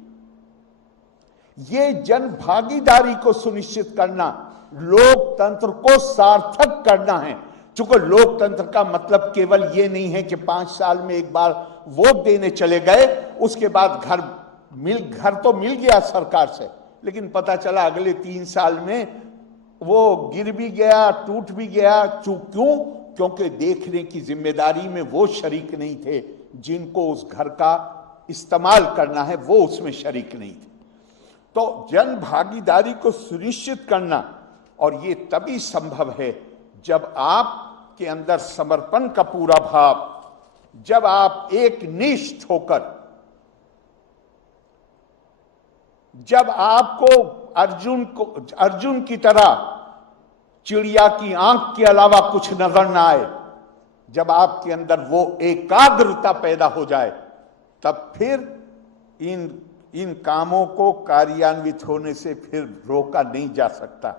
ये जन भागीदारी को सुनिश्चित करना, लोकतंत्र को सार्थक करना है। चूंकि लोकतंत्र का मतलब केवल ये नहीं है कि 5 साल में एक बार वोट देने चले गए, उसके बाद घर तो मिल गया सरकार से, लेकिन पता चला अगले 3 साल में वो गिर भी गया, टूट भी गया। क्यों? क्योंकि देखने की जिम्मेदारी में वो शरीक नहीं थे, जिनको उस घर का इस्तेमाल करना है वो उसमें शरीक नहीं थे। तो जन भागीदारी को सुनिश्चित करना, और ये तभी संभव है जब आपके अंदर समर्पण का पूरा भाव, जब आप एक निष्ठ होकर, जब आपको अर्जुन की तरह चिड़िया की आंख के अलावा कुछ नजर ना आए, जब आपके अंदर वो एकाग्रता पैदा हो जाए, तब फिर इन कामों को कार्यान्वित होने से फिर रोका नहीं जा सकता।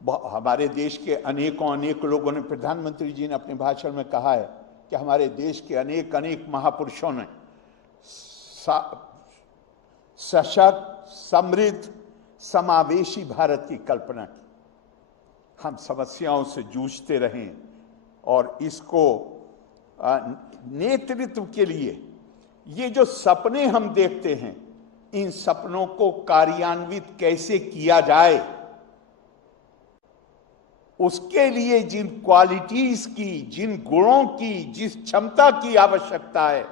हमारे देश के अनेक लोगों ने, प्रधानमंत्री जी ने अपने भाषण में कहा है कि हमारे देश के अनेक महापुरुषों ने सशक्त, समृद्ध, समावेशी भारत की कल्पना की। हम समस्याओं से जूझते रहें और इसको नेतृत्व के लिए ये जो सपने हम देखते हैं, इन सपनों को कार्यान्वित कैसे किया जाए, उसके लिए जिन क्वालिटीज की, जिन गुणों की, जिस क्षमता की आवश्यकता है,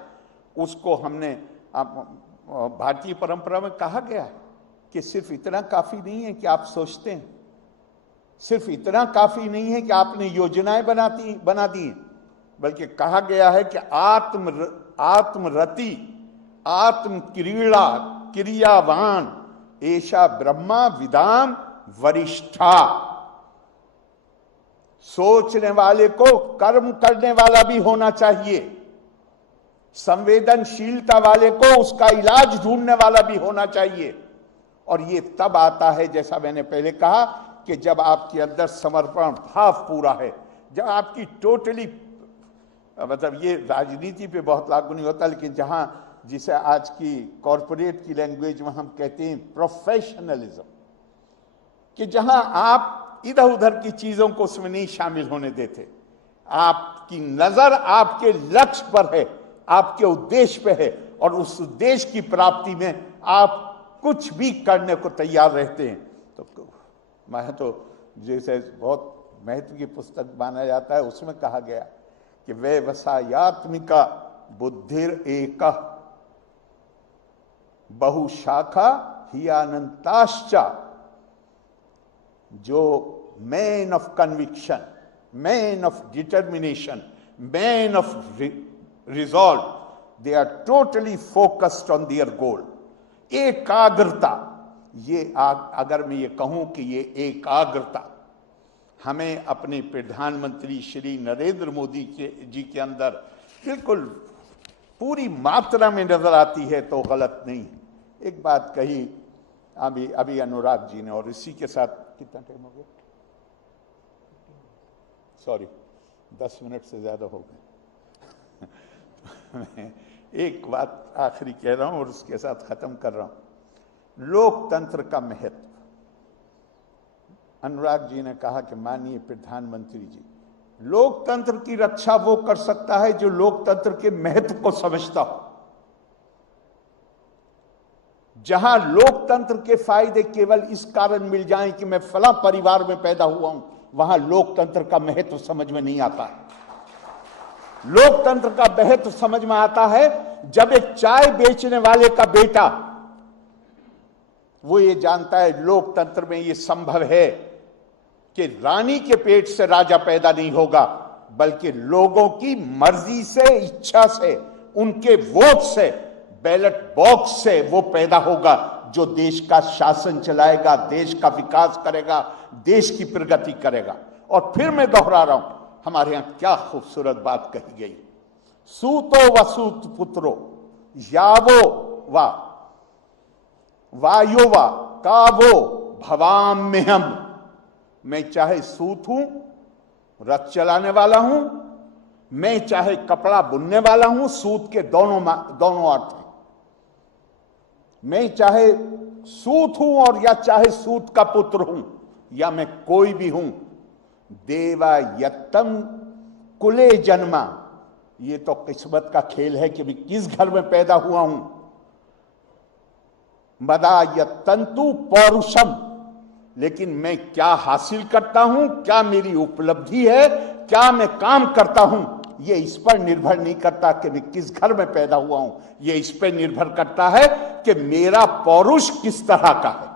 उसको हमने भारतीय परंपरा में कहा गया है कि सिर्फ इतना काफी नहीं है कि आप सोचते हैं, सिर्फ इतना काफी नहीं है कि आपने योजनाएं बना दी, बल्कि कहा गया है कि आत्मरति, आत्म क्रियावान ऐसा ब्रह्मा विदाम वरिष्ठा। सोचने वाले को कर्म करने वाला भी होना चाहिए, संवेदनशीलता वाले को उसका इलाज ढूंढने वाला भी होना चाहिए। और ये तब आता है, जैसा मैंने पहले कहा, कि जब आपके अंदर समर्पण भाव पूरा है, जब आपकी टोटली, मतलब ये राजनीति पे बहुत लागू नहीं होता, लेकिन जहां, जिसे आज की कॉरपोरेट की लैंग्वेज में हम कहते हैं प्रोफेशनलिज्म, कि जहां आप इधर उधर की चीजों को उसमें नहीं शामिल होने देते, आपकी नजर आपके लक्ष्य पर है, आपके उद्देश्य पे है, और उस उद्देश्य की प्राप्ति में आप कुछ भी करने को तैयार रहते हैं। तो मैं तो जैसे बहुत महत्व की पुस्तक माना जाता है, उसमें कहा गया कि व्यवसायात्मिका बुद्धिर एक बहुशाखा ही अनंताश्चा। जो man of conviction, man of determination, man of resolve, they are totally focused on their goal. एकाग्रता, ये अगर मैं ये कहूं कि ये एकाग्रता हमें अपने प्रधानमंत्री श्री नरेंद्र मोदी जी के अंदर बिल्कुल पूरी मात्रा में नजर आती है तो गलत नहीं। एक बात कही अभी अनुराग जी ने, और इसी के साथ कितना टाइम हो गया, सॉरी 10 मिनट से ज्यादा हो गए। मैं एक बात आखिरी कह रहा हूं और उसके साथ खत्म कर रहा हूं। लोकतंत्र का महत्व, अनुराग जी ने कहा कि माननीय प्रधानमंत्री जी, लोकतंत्र की रक्षा वो कर सकता है जो लोकतंत्र के महत्व को समझता हो। जहां लोकतंत्र के फायदे केवल इस कारण मिल जाएं कि मैं फला परिवार में पैदा हुआ हूं, वहां लोकतंत्र का महत्व समझ में नहीं आता। लोकतंत्र का महत्व समझ में आता है जब एक चाय बेचने वाले का बेटा, वो ये जानता है लोकतंत्र में ये संभव है कि रानी के पेट से राजा पैदा नहीं होगा, बल्कि लोगों की मर्जी से, इच्छा से, उनके वोट से, बैलेट बॉक्स से वो पैदा होगा, जो देश का शासन चलाएगा, देश का विकास करेगा, देश की प्रगति करेगा। और फिर मैं दोहरा रहा हूं, हमारे यहां क्या खूबसूरत बात कही गई, सूतो वसूत पुत्रो यावो वा वायो वा कावो भवाम्यहम्, मैं चाहे सूत हूं, रथ चलाने वाला हूं, मैं चाहे कपड़ा बुनने वाला हूं, सूत के दोनों अर्थ हैं। मैं चाहे सूत हूं और या चाहे सूत का पुत्र हूं, या मैं कोई भी हूं, देवा यत्तम कुले जन्मा, ये तो किस्मत का खेल है कि मैं किस घर में पैदा हुआ हूं। मदा यत्तंतु पौरुषम, लेकिन मैं क्या हासिल करता हूं, क्या मेरी उपलब्धि है, क्या मैं काम करता हूं, ये इस पर निर्भर नहीं करता कि मैं किस घर में पैदा हुआ हूं। ये इस पर निर्भर करता है कि मेरा पौरुष किस तरह का है।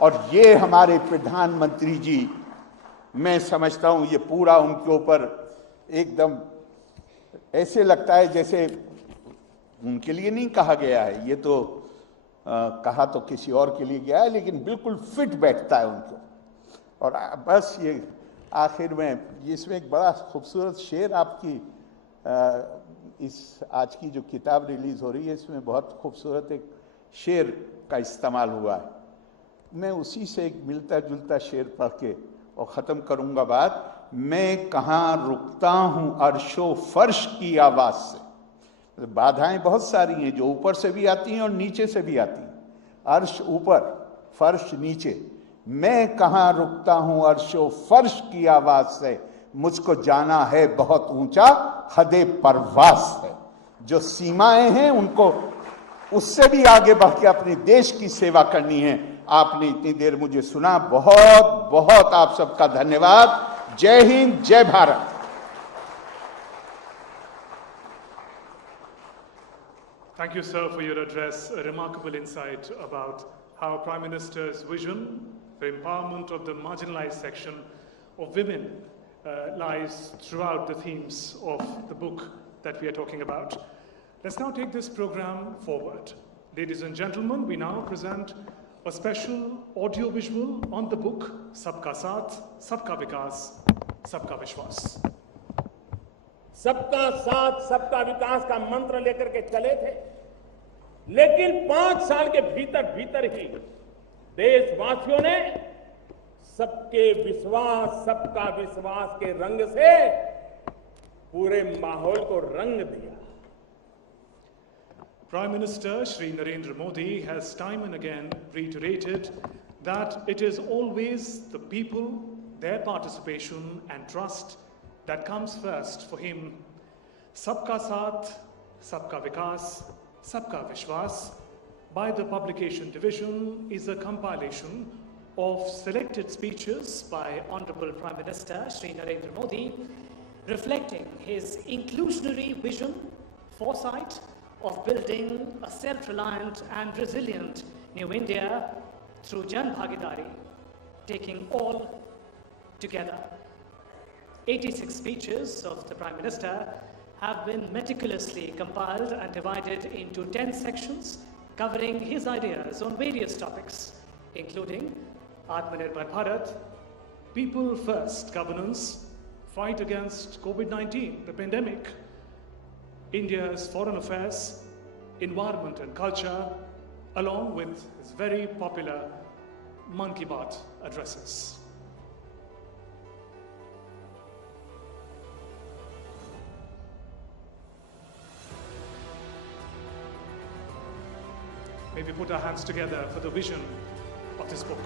और ये हमारे प्रधानमंत्री जी, मैं समझता हूं ये पूरा उनके ऊपर एकदम ऐसे लगता है जैसे उनके लिए नहीं कहा गया है, ये तो कहा तो किसी और के लिए गया है, लेकिन बिल्कुल फिट बैठता है उनको। और बस ये आखिर में इसमें एक बड़ा खूबसूरत शेर आपकी इस आज की जो किताब रिलीज हो रही है, इसमें बहुत खूबसूरत एक शेर का इस्तेमाल हुआ है। मैं उसी से एक मिलता जुलता शेर पढ़ के और ख़त्म करूंगा बात। मैं कहाँ रुकता हूँ अर्शो फर्श की आवाज़ से। बाधाएं बहुत सारी हैं जो ऊपर से भी आती हैं और नीचे से भी आती हैं। अर्श ऊपर, फर्श नीचे। मैं कहाँ रुकता हूँ अर्शो फर्श की आवाज से, मुझको जाना है बहुत ऊंचा हदे परवास है। जो सीमाएं हैं उनको उससे भी आगे बढ़ के अपने देश की सेवा करनी है। आपने इतनी देर मुझे सुना, बहुत बहुत आप सबका धन्यवाद। जय हिंद, जय Bharat. Thank you, sir, for your address. A remarkable insight about how Prime Minister's vision for empowerment of the marginalized section of women lies throughout the themes of the book that we are talking about. Let's now take this program forward. Ladies and gentlemen, we now present a special audio-visual on the book Sabka Saath, Sabka Vikas, Sabka Vishwas. सबका साथ सबका विकास का मंत्र लेकर के चले थे, लेकिन 5 साल के भीतर भीतर ही देशवासियों ने सबके विश्वास, सबका विश्वास के रंग से पूरे माहौल को रंग दिया। Prime Minister Shri Narendra Modi has time and again reiterated that it is always the people, their participation and trust that comes first for him. Sabka Saath, Sabka Vikas, Sabka Vishwas by the Publication Division is a compilation of selected speeches by Honorable Prime Minister Shri Narendra Modi, reflecting his inclusionary vision, foresight of building a self-reliant and resilient New India through Jan Bhagidari, taking all together. 86 speeches of the Prime Minister have been meticulously compiled and divided into 10 sections covering his ideas on various topics, including Atmanirbhar Bharat, People First Governance, Fight Against COVID-19, the pandemic, India's Foreign Affairs, Environment and Culture, along with his very popular Man Ki Baat addresses. May we put our hands together for the vision of this book.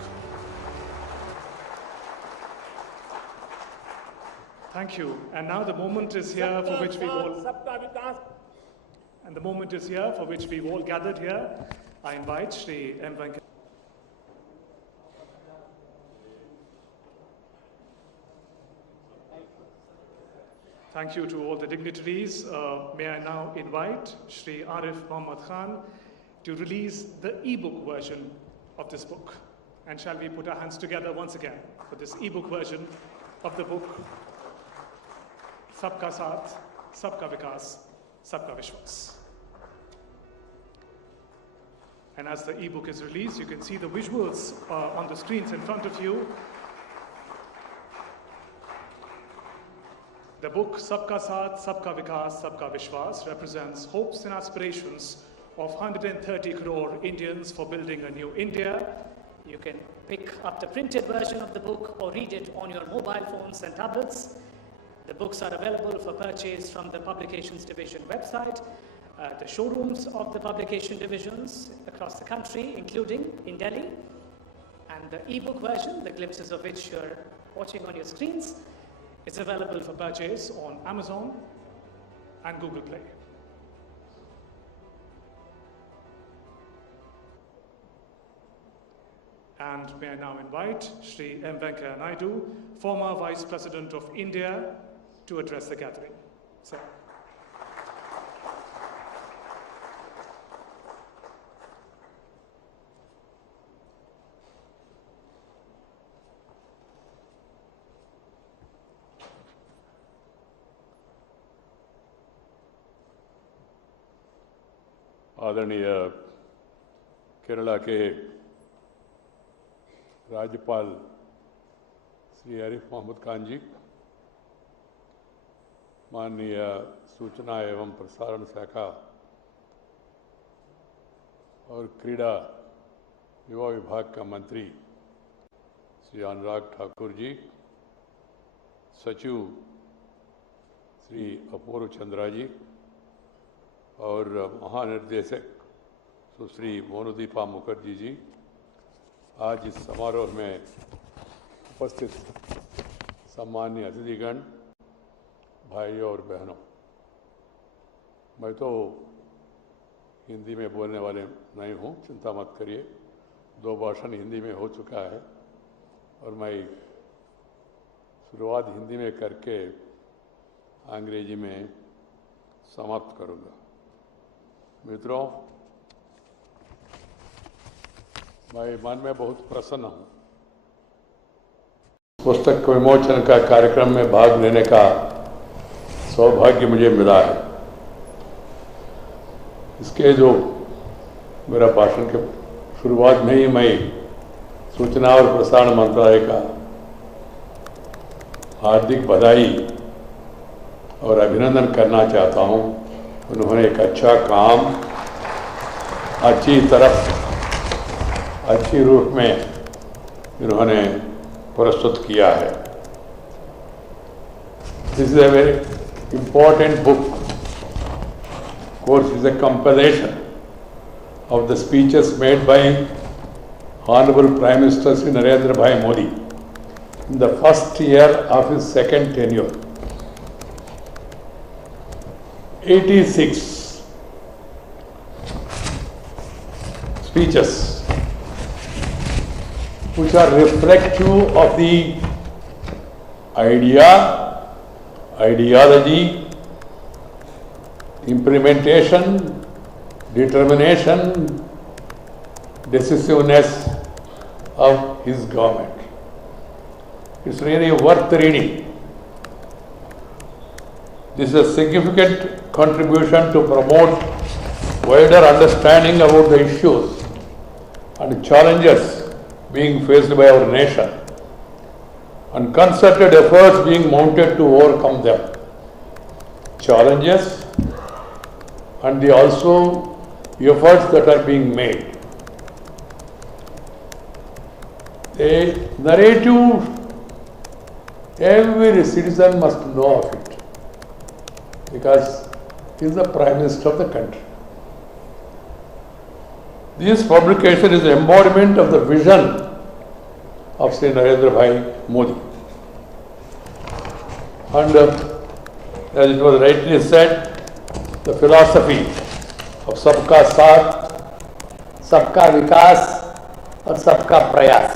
Thank you. And now the moment is here for which we all gathered here. I invite Shri M. Venkata. Thank you to all the dignitaries. May I now invite Shri Arif Mohammad Khan to release the e-book version of this book. And shall we put our hands together once again for this e-book version of the book, Sabka Saath, Sabka Vikas, Sabka Vishwas. And as the e-book is released, you can see the visuals on the screens in front of you. The book Sabka Saath, Sabka Vikas, Sabka Vishwas represents hopes and aspirations of 130 crore Indians for building a new India You can pick up the printed version of the book or read it on your mobile phones and tablets. The books are available for purchase from the Publications Division website, the showrooms of the publication divisions across the country, including in Delhi, and the ebook version, the glimpses of which you're watching on your screens, is available for purchase on Amazon and Google Play. And may I now invite Shri M. Venkaiah Naidu, former Vice President of India, to address the gathering. Sir. आदरणीय केरला के राज्यपाल श्री आरिफ मोहम्मद खान जी, माननीय सूचना एवं प्रसारण शाखा और क्रीड़ा युवा विभाग का मंत्री श्री अनुराग ठाकुर जी, सचिव श्री अपूर्व चंद्रा जी और महानिर्देशक सुश्री मोनुदीपा मुखर्जी जी, आज इस समारोह में उपस्थित सम्माननीय अतिथिगण, भाइयों और बहनों, मैं तो हिंदी में बोलने वाले नहीं हूँ, चिंता मत करिए। 2 भाषण हिंदी में हो चुका है और मैं शुरुआत हिंदी में करके अंग्रेजी में समाप्त करूँगा। मित्रों, मैं मन में बहुत प्रसन्न हूँ। पुस्तक विमोचन का कार्यक्रम में भाग लेने का सौभाग्य मुझे मिला है। इसके जो मेरा भाषण के शुरुआत में ही मैं सूचना और प्रसारण मंत्रालय का हार्दिक बधाई और अभिनंदन करना चाहता हूँ। उन्होंने एक अच्छा काम अच्छी तरफ अच्छी रूप में इन्होंने प्रस्तुत किया है। This is a very important book. Of course, is a compilation of the speeches made by Honorable Prime Minister Sri Narendra Bhai Modi in the first year of his second tenure. 86 speeches which are reflective of the ideology, implementation, determination, decisiveness of his government. It's really worth reading. This is a significant contribution to promote wider understanding about the issues and challenges being faced by our nation, and concerted efforts being mounted to overcome them. Challenges and the also efforts that are being made. A narrative every citizen must know of it, because he is the Prime Minister of the country. This publication is an embodiment of the vision of Sri Narendra Bhai Modi. And as it was rightly said, the philosophy of Sabka Saath, Sabka Vikas और Sabka Prayas.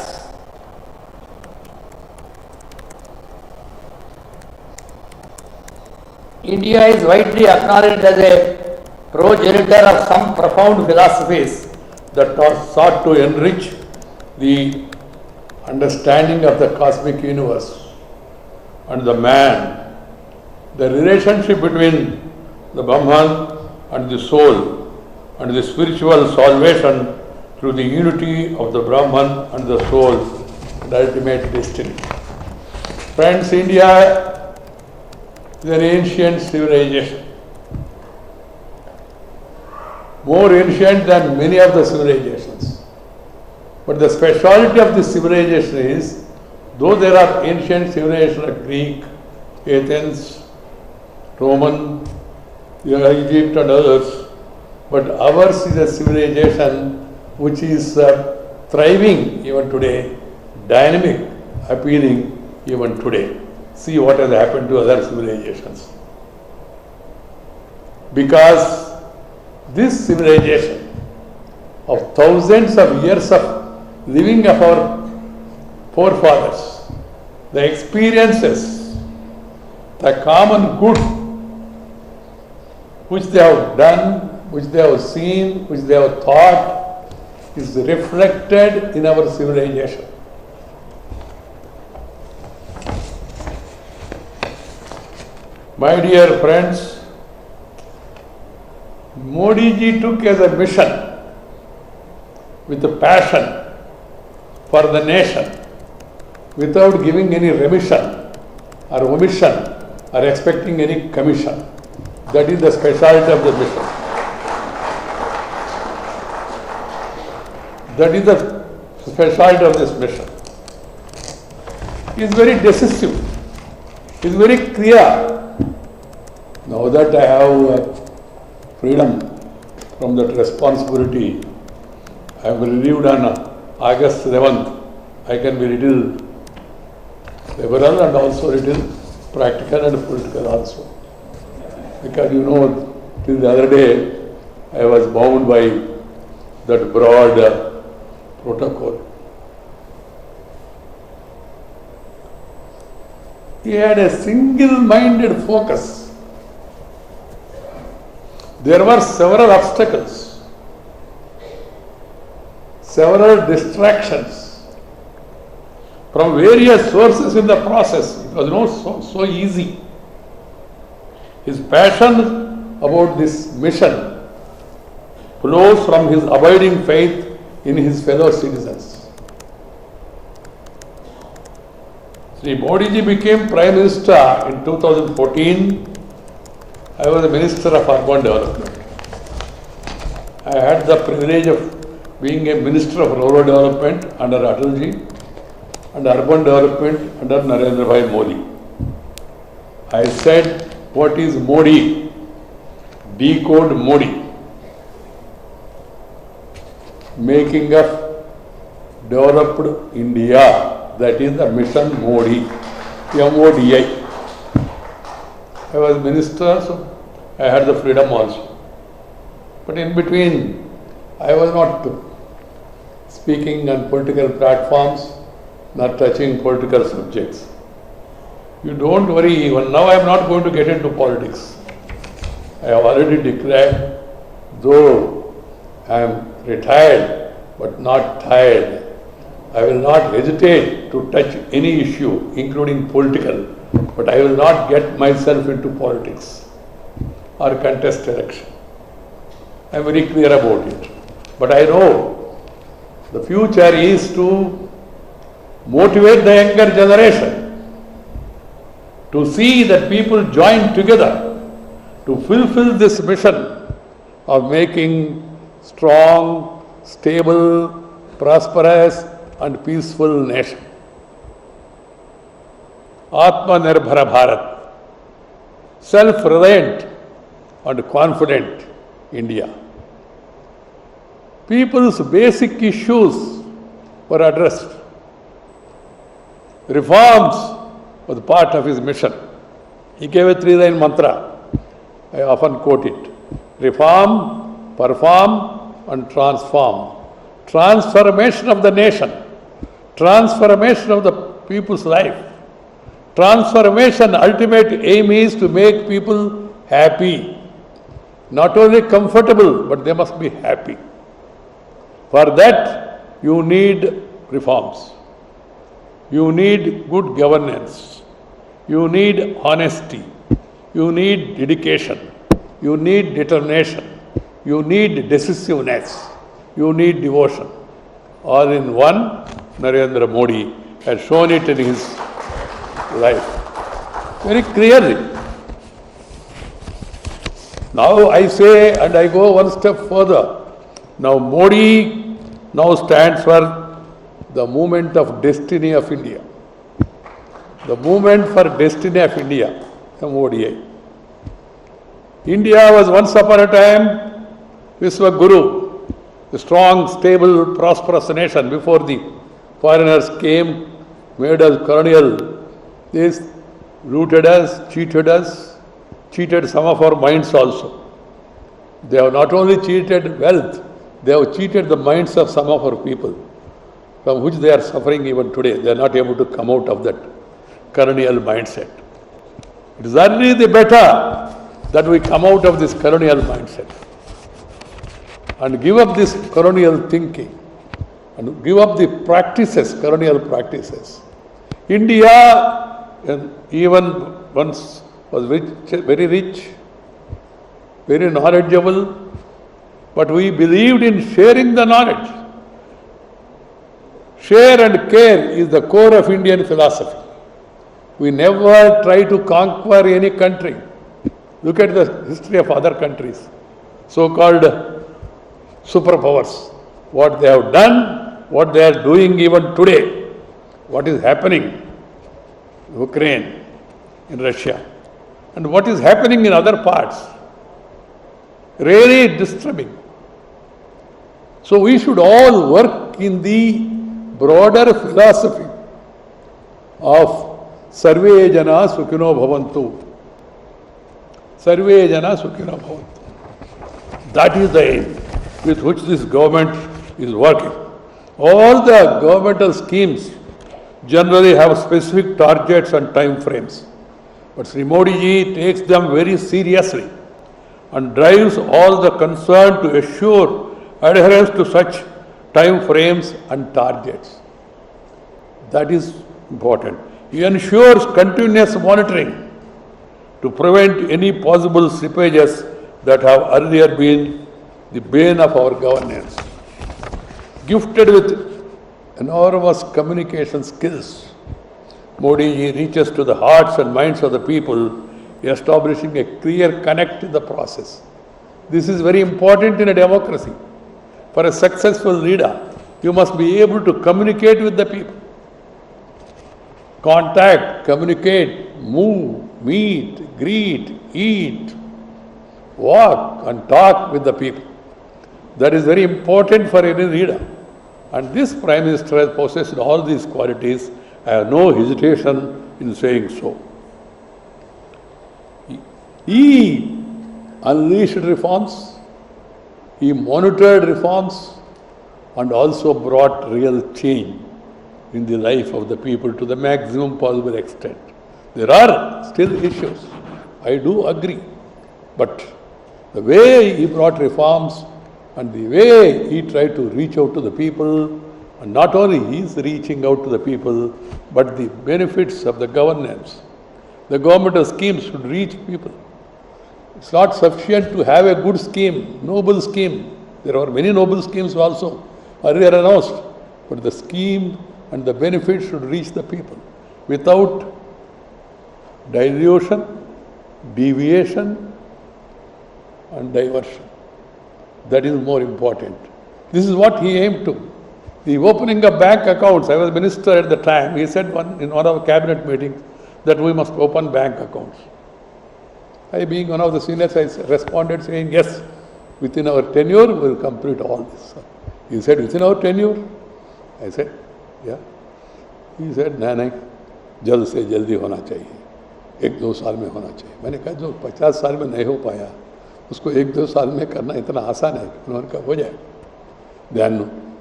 India is widely acknowledged as a progenitor of some profound philosophies that sought to enrich the understanding of the cosmic universe and the man, the relationship between the Brahman and the soul, and the spiritual salvation through the unity of the Brahman and the soul and ultimate destiny. Friends, India is an ancient civilization, more ancient than many of the civilizations. But the speciality of this civilization is, though there are ancient civilizations like Greek, Athens, Roman, Egypt and others, but ours is a civilization which is thriving even today, dynamic, appealing even today. See what has happened to other civilizations. Because this civilization of thousands of years of living of our forefathers, the experiences, the common good which they have done, which they have seen, which they have thought, is reflected in our civilization. My dear friends, Modi ji took as a mission, with a passion for the nation, without giving any remission or omission or expecting any commission. That is the specialty of the mission. That is the specialty of this mission. It is very decisive. It is very clear. Now that I have freedom from that responsibility, I am relieved on August 11th. I can be little liberal and also little practical and political also. Because you know, till the other day, I was bound by that broad protocol. He had a single-minded focus. There were several obstacles, several distractions from various sources in the process. It was not so easy. His passion about this mission flows from his abiding faith in his fellow citizens. Sri Modi ji became Prime Minister in 2014. I was the Minister of Urban Development. I had the privilege of being a Minister of Rural Development under Atalji and Urban Development under Narendra Bhai Modi. I said, what is Modi? Decode Modi. Making of developed India, that is the mission Modi, MODI. I was minister, so I had the freedom also. But in between, I was not speaking on political platforms, not touching political subjects. You don't worry, even now I am not going to get into politics. I have already declared, though I am retired but not tired, I will not hesitate to touch any issue, including political, but I will not get myself into politics or contest election. I am very clear about it. But I know the future is to motivate the younger generation to see that people join together to fulfill this mission of making strong, stable, prosperous and peaceful nation. Atmanirbhara Bharat, self-reliant and confident India. People's basic issues were addressed. Reforms was part of his mission. He gave a 3-line mantra. I often quote it. Reform, perform and transform. Transformation of the nation. Transformation of the people's life. Transformation, ultimate aim is to make people happy. Not only comfortable, but they must be happy. For that, you need reforms. You need good governance. You need honesty. You need dedication. You need determination. You need decisiveness. You need devotion. All in one, Narendra Modi has shown it in his life very clearly. Now I say, and I go one step further. Now Modi now stands for the movement of destiny of India. The movement for destiny of India, MODI. India was once upon a time Vishwaguru, a strong, stable, prosperous nation before the foreigners came, made us colonial. They looted us, cheated some of our minds also. They have not only cheated wealth, they have cheated the minds of some of our people, from which they are suffering even today. They are not able to come out of that colonial mindset. It is only the better that we come out of this colonial mindset and give up this colonial thinking and give up the practices, colonial practices. India, even once was very rich, very knowledgeable, but we believed in sharing the knowledge. Share and care is the core of Indian philosophy. We never try to conquer any country. Look at the history of other countries, so-called superpowers. What they have done, what they are doing even today, what is happening in Ukraine, in Russia, and what is happening in other parts. Really disturbing. So we should all work in the broader philosophy of Sarve Jana Sukhino Bhavantu. Sarve Jana Sukhino Bhavantu. That is the aim with which this government is working. All the governmental schemes generally have specific targets and time frames. But Sri Modi ji takes them very seriously and drives all the concern to assure adherence to such time frames and targets. That is important. He ensures continuous monitoring to prevent any possible slippages that have earlier been the bane of our governance. Gifted with enormous communication skills, Modi ji reaches to the hearts and minds of the people, establishing a clear connect in the process. This is very important in a democracy. For a successful leader, you must be able to communicate with the people. Contact, communicate, move, meet, greet, eat, walk and talk with the people. That is very important for any leader. And this Prime Minister has possessed all these qualities. I have no hesitation in saying so. He unleashed reforms, he monitored reforms and also brought real change in the life of the people to the maximum possible extent. There are still issues, I do agree, but the way he brought reforms and the way he tried to reach out to the people, and not only he is reaching out to the people, but the benefits of the governance. The governmental schemes should reach people. It's not sufficient to have a good scheme, noble scheme. There are many noble schemes also earlier announced, but the scheme and the benefits should reach the people without dilution, deviation and diversion. That is more important. This is what he aimed to. The opening of bank accounts, I was minister at the time, he said in one of the cabinet meetings that we must open bank accounts. I, being one of the seniors, I responded saying, yes, within our tenure we will complete all this. He said, within our tenure? I said, yeah. He said, नहीं, जल्द से जल्दी होना चाहिए, 1-2 साल में होना चाहिए. मैंने कहा जो 50 साल में नहीं हो पाया उसको 1-2 साल में करना इतना आसान है. उन्होंने कहा हो जाए.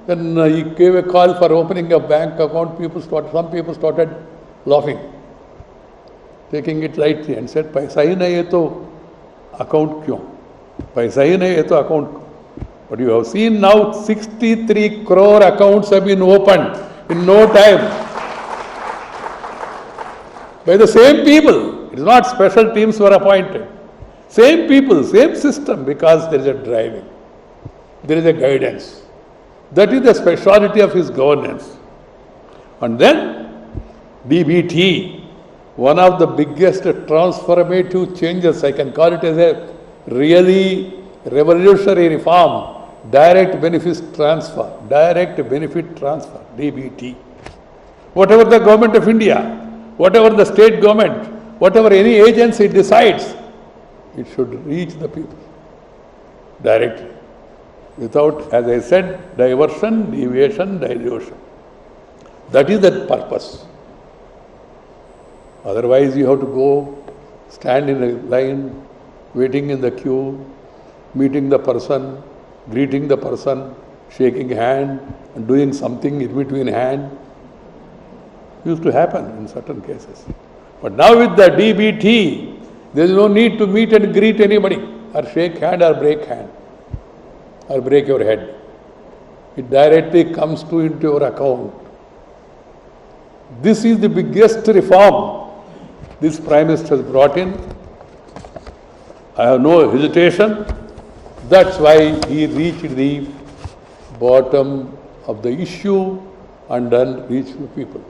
Then he gave a call for opening a bank account. Some people started laughing, taking it lightly and said, पैसा ही नहीं है तो account क्यों? पैसा ही नहीं है तो account. But you have seen now 63 crore accounts have been opened in no time by the same people. It is not special teams were appointed. Same people, same system, because there is a driving, there is a guidance. That is the speciality of his governance. And then DBT, one of the biggest transformative changes, I can call it as a really revolutionary reform, direct benefit transfer, direct benefit transfer. DBT. Whatever the government of India, whatever the state government, whatever any agency decides, it should reach the people directly, without, as I said, diversion, deviation, dilution. That is the purpose. Otherwise, you have to go, stand in a line, waiting in the queue, meeting the person, greeting the person, shaking hand, and doing something in between hand. Used to happen in certain cases. But now with the DBT, there is no need to meet and greet anybody, or shake hand, or break hand, or break your head. It directly comes into your account. This is the biggest reform this Prime Minister has brought in. I have no hesitation. That's why he reached the bottom of the issue and then reached the people.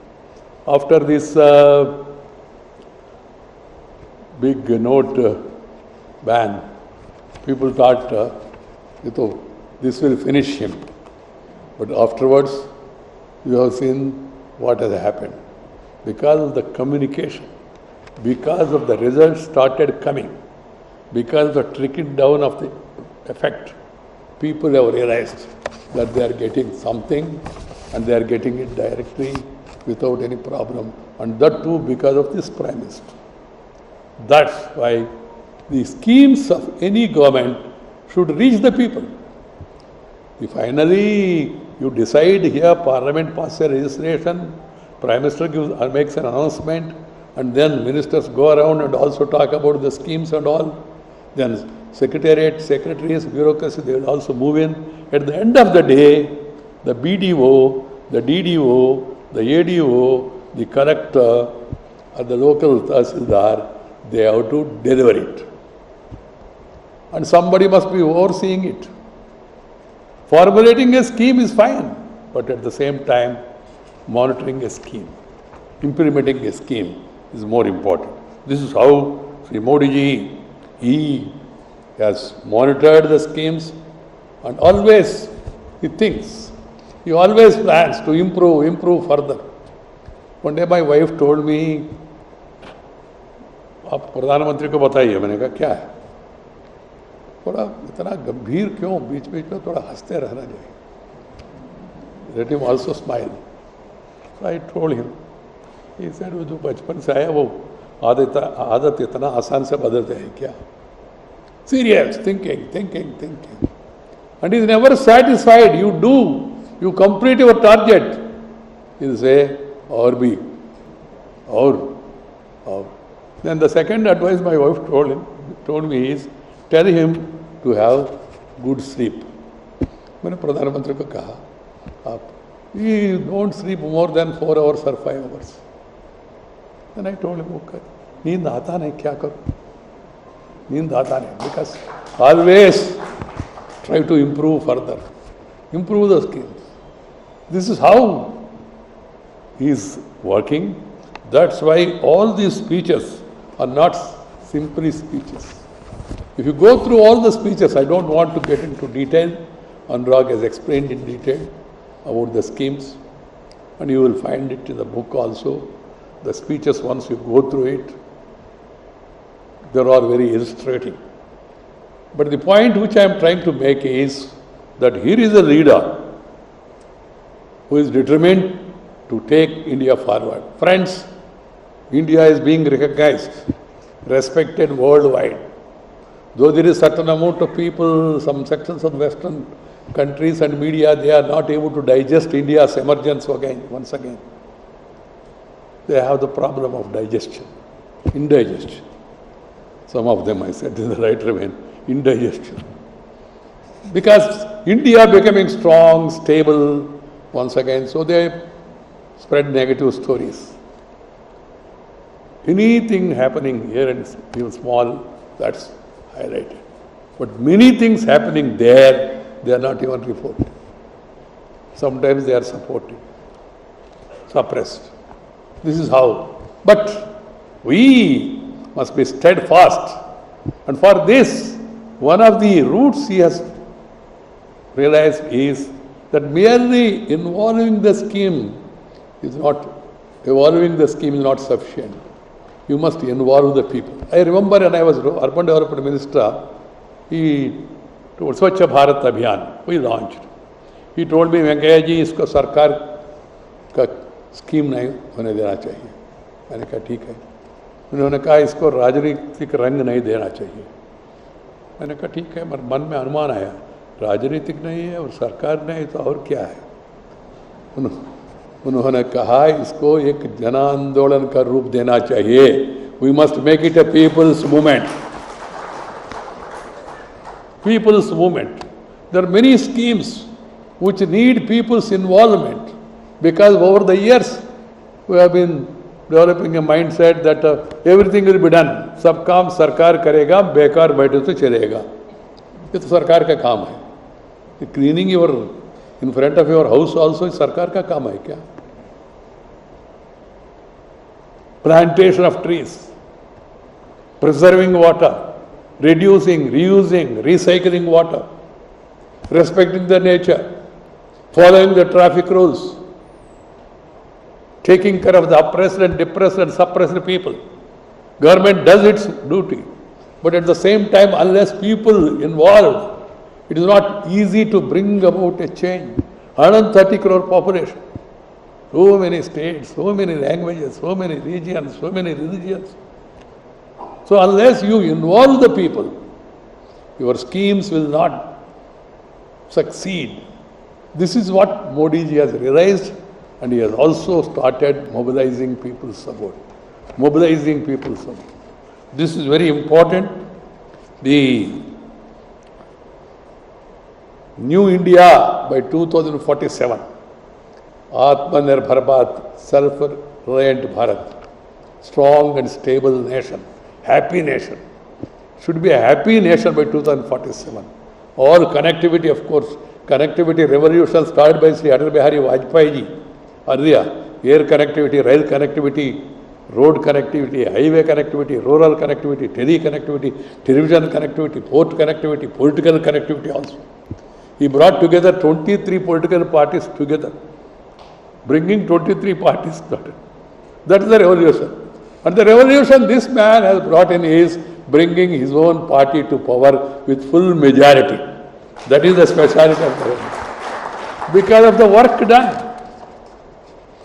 After this big note ban, people thought this will finish him. But afterwards, you have seen what has happened. Because of the communication, because of the results started coming, because of the trickling down of the effect, people have realized that they are getting something and they are getting it directly without any problem, and that too because of this Prime Minister. That's why the schemes of any government should reach the people. If finally you decide here, Parliament passes a registration, Prime Minister gives or makes an announcement, and then ministers go around and also talk about the schemes and all, then secretariat, secretaries, bureaucracy, they will also move in. At the end of the day, the BDO, the DDO, the ADO, the collector, or the local tahsildar, they have to deliver it. And somebody must be overseeing it. Formulating a scheme is fine, but at the same time, monitoring a scheme, implementing a scheme is more important. This is how Sri Modi ji, he has monitored the schemes, and always he thinks, he always plans to improve further. One day my wife told me, आप प्रधानमंत्री को बताइए. मैंने कहा क्या है? थोड़ा इतना गंभीर क्यों, बीच बीच में थोड़ा हंसते रहना चाहिए. Let him also smile. So I told him. He said, वो जो बचपन से आया वो आदत इतना आसान से बदलते हैं क्या? Serious, thinking. And he is never satisfied. You complete your target. He will say, or be, or. Then the second advice my wife told me is, tell him to have good sleep. मैंने प्रधानमंत्री को कहा, आप you don't sleep more than 4 hours or 5 hours. Then I told him, okay, नींद आता नहीं, क्या करूं? नींद आता नहीं, because always try to improve further, improve the skills. This is how he is working. That's why all these speeches are not simply speeches. If you go through all the speeches, I don't want to get into detail. Anurag has explained in detail about the schemes, and you will find it in the book also. The speeches, once you go through it, they are very illustrating. But the point which I am trying to make is that here is a leader who is determined to take India forward. Friends, India is being recognized, respected worldwide. Though there is certain amount of people, some sections of Western countries and media, they are not able to digest India's emergence once again. They have the problem of digestion, indigestion. Some of them, I said in the right vein, indigestion. Because India becoming strong, stable once again, so they spread negative stories. Anything happening here and even small, that's highlighted. But many things happening there, they are not even reported. Sometimes they are supported, suppressed. This is how. But we must be steadfast. And for this, one of the routes he has realized is that merely evolving the scheme is not sufficient. You must involve the people. I remember when I was Urban Development Minister, Swachh Bharat Abhiyan, we launched. He told me, Venkaiah ji, isko sarkar का स्कीम नहीं होने देना चाहिए. मैंने कहा ठीक है. उन्होंने कहा इसको राजनीतिक रंग नहीं देना चाहिए. मैंने कहा ठीक है, मगर मन में अनुमान आया राजनीतिक नहीं है और सरकार नहीं तो और क्या है. उन्होंने कहा इसको एक जन आंदोलन का रूप देना चाहिए. We must make it a people's movement. People's movement. There are many schemes which need people's involvement, because over the years we have been developing a mindset that everything will be done. सब काम सरकार करेगा, बेकार बैठे तो चलेगा. ये तो सरकार का काम है. Cleaning your in front of your house also सरकार का काम है क्या? Plantation of trees, preserving water, reducing, reusing, recycling water, respecting the nature, following the traffic rules, taking care of the oppressed and depressed and suppressed people. Government does its duty, but at the same time, unless people involved, it is not easy to bring about a change. 130 crore population, so many states, so many languages, so many regions, so many religions. So unless you involve the people, your schemes will not succeed. This is what Modi ji has realized, and he has also started mobilizing people's support. Mobilizing people's support. This is very important. The New India by 2047, Atmanirbhar Bharat, self-reliant Bharat, strong and stable nation, happy nation. Should be a happy nation by 2047. All connectivity, of course, connectivity revolution started by Sri Atal Bihari Vajpayee ji. Earlier, air connectivity, rail connectivity, road connectivity, highway connectivity, rural connectivity, tele connectivity, television connectivity, port connectivity, political connectivity also. He brought together 23 political parties together. Bringing 23 parties started. That is the revolution. And the revolution this man has brought in is bringing his own party to power with full majority. That is the speciality of the revolution. Because of the work done,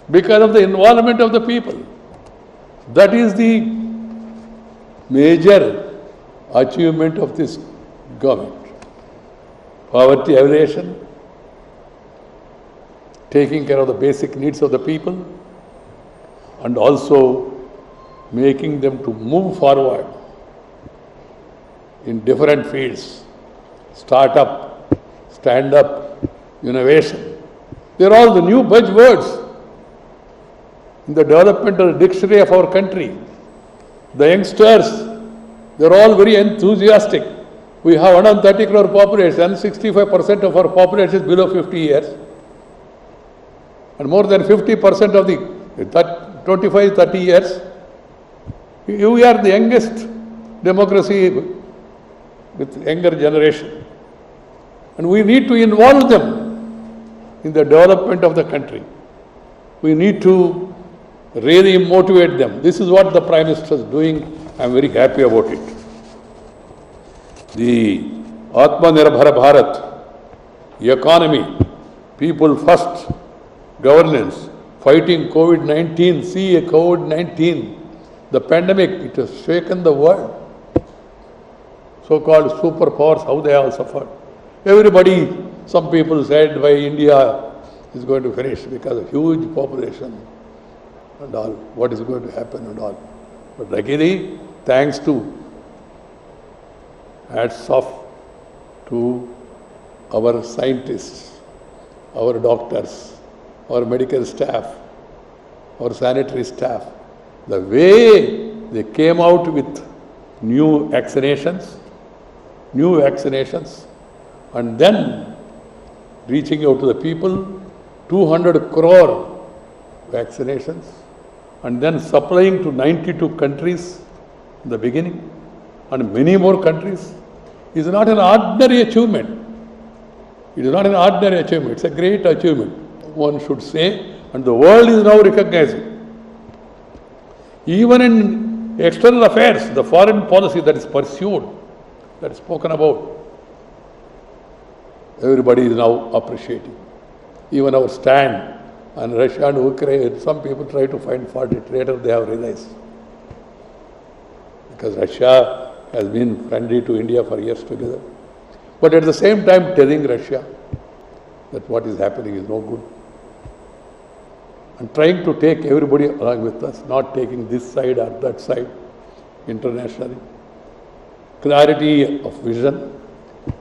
because of the involvement of the people. That is the major achievement of this government. Poverty alleviation, taking care of the basic needs of the people, and also making them to move forward in different fields. Start-up, stand-up, innovation. They are all the new buzzwords in the developmental dictionary of our country. The youngsters, they are all very enthusiastic. We have 130 crore population, 65% of our population is below 50 years. And more than 50% of the 25-30 years. We are the youngest democracy with younger generation. And we need to involve them in the development of the country. We need to really motivate them. This is what the Prime Minister is doing. I am very happy about it. The Atmanirbhar Bharat, economy, people first, governance, fighting COVID-19. See, COVID-19, the pandemic, it has shaken the world. So-called superpowers, how they have suffered. Everybody, some people said why India is going to finish because of huge population and all, what is going to happen and all. But luckily, thanks to, hats off to our scientists, our doctors, our medical staff, our sanitary staff, the way they came out with new vaccinations, and then reaching out to the people, 200 crore vaccinations, and then supplying to 92 countries in the beginning, and many more countries, is not an ordinary achievement. It is not an ordinary achievement, it's a great achievement, one should say, and the world is now recognizing. Even in external affairs, the foreign policy that is pursued, that is spoken about, everybody is now appreciating. Even our stand on Russia and Ukraine, some people try to find fault. Later they have realized. Because Russia has been friendly to India for years together. But at the same time telling Russia that what is happening is no good. And trying to take everybody along with us, not taking this side or that side internationally. Clarity of vision,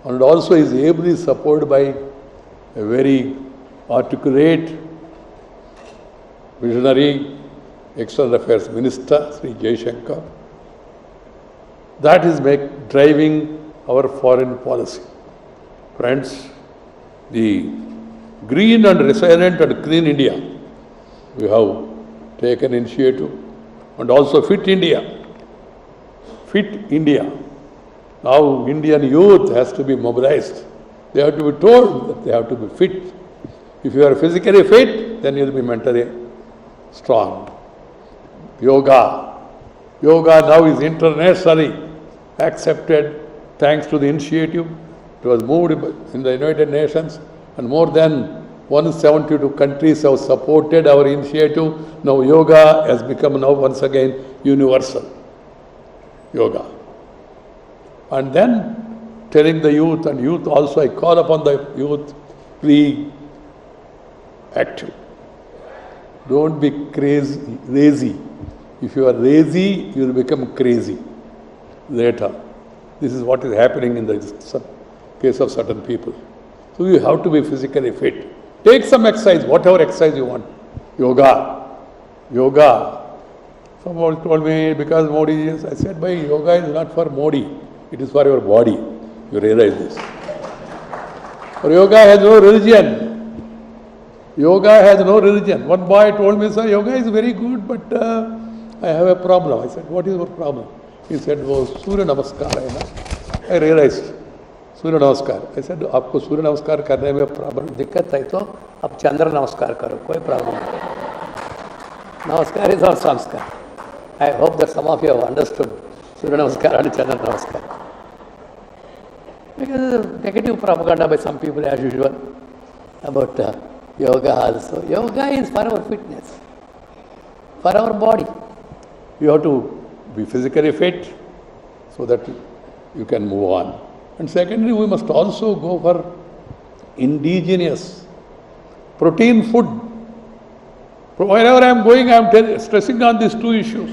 and also is ably supported by a very articulate, visionary External Affairs Minister, Sri Jaishankar. That is driving our foreign policy. Friends, the green and resilient and clean India, we have taken initiative, and also Fit India. Fit India. Now Indian youth has to be mobilized. They have to be told that they have to be fit. If you are physically fit, then you will be mentally strong. Yoga. Yoga now is internationally accepted thanks to the initiative. It was moved in the United Nations, and more than 172 countries have supported our initiative. Now yoga has become now once again universal. Yoga. And then telling the youth, and youth also, I call upon the youth, be active. Don't be lazy. If you are lazy, you will become crazy later. This is what is happening in the case of certain people. So you have to be physically fit. Take some exercise, whatever exercise you want. Yoga. Yoga. Someone told me, because Modi is, I said, "Bhai, yoga is not for Modi. It is for your body." You realize this. For yoga has no religion. Yoga has no religion. One boy told me, "Sir, yoga is very good, but I have a problem." I said, "What is your problem?" He said, "Oh, Surya Namaskar hai na." I realized, Surya Namaskar. I said, "आपको सूर्य नमस्कार करने में प्रॉब्लम दिक्कत है तो आप चंद्र नमस्कार करो, कोई प्रॉब्लम नहीं." Namaskar is our samskar. I hope that some of you have understood Surya Namaskar and Chandra Namaskar. Because negative propaganda by some people as usual about yoga also. Yoga is for our fitness, for our body. You have to be physically fit so that you can move on. And secondly, we must also go for indigenous protein food. Wherever I am going, I am stressing on these two issues.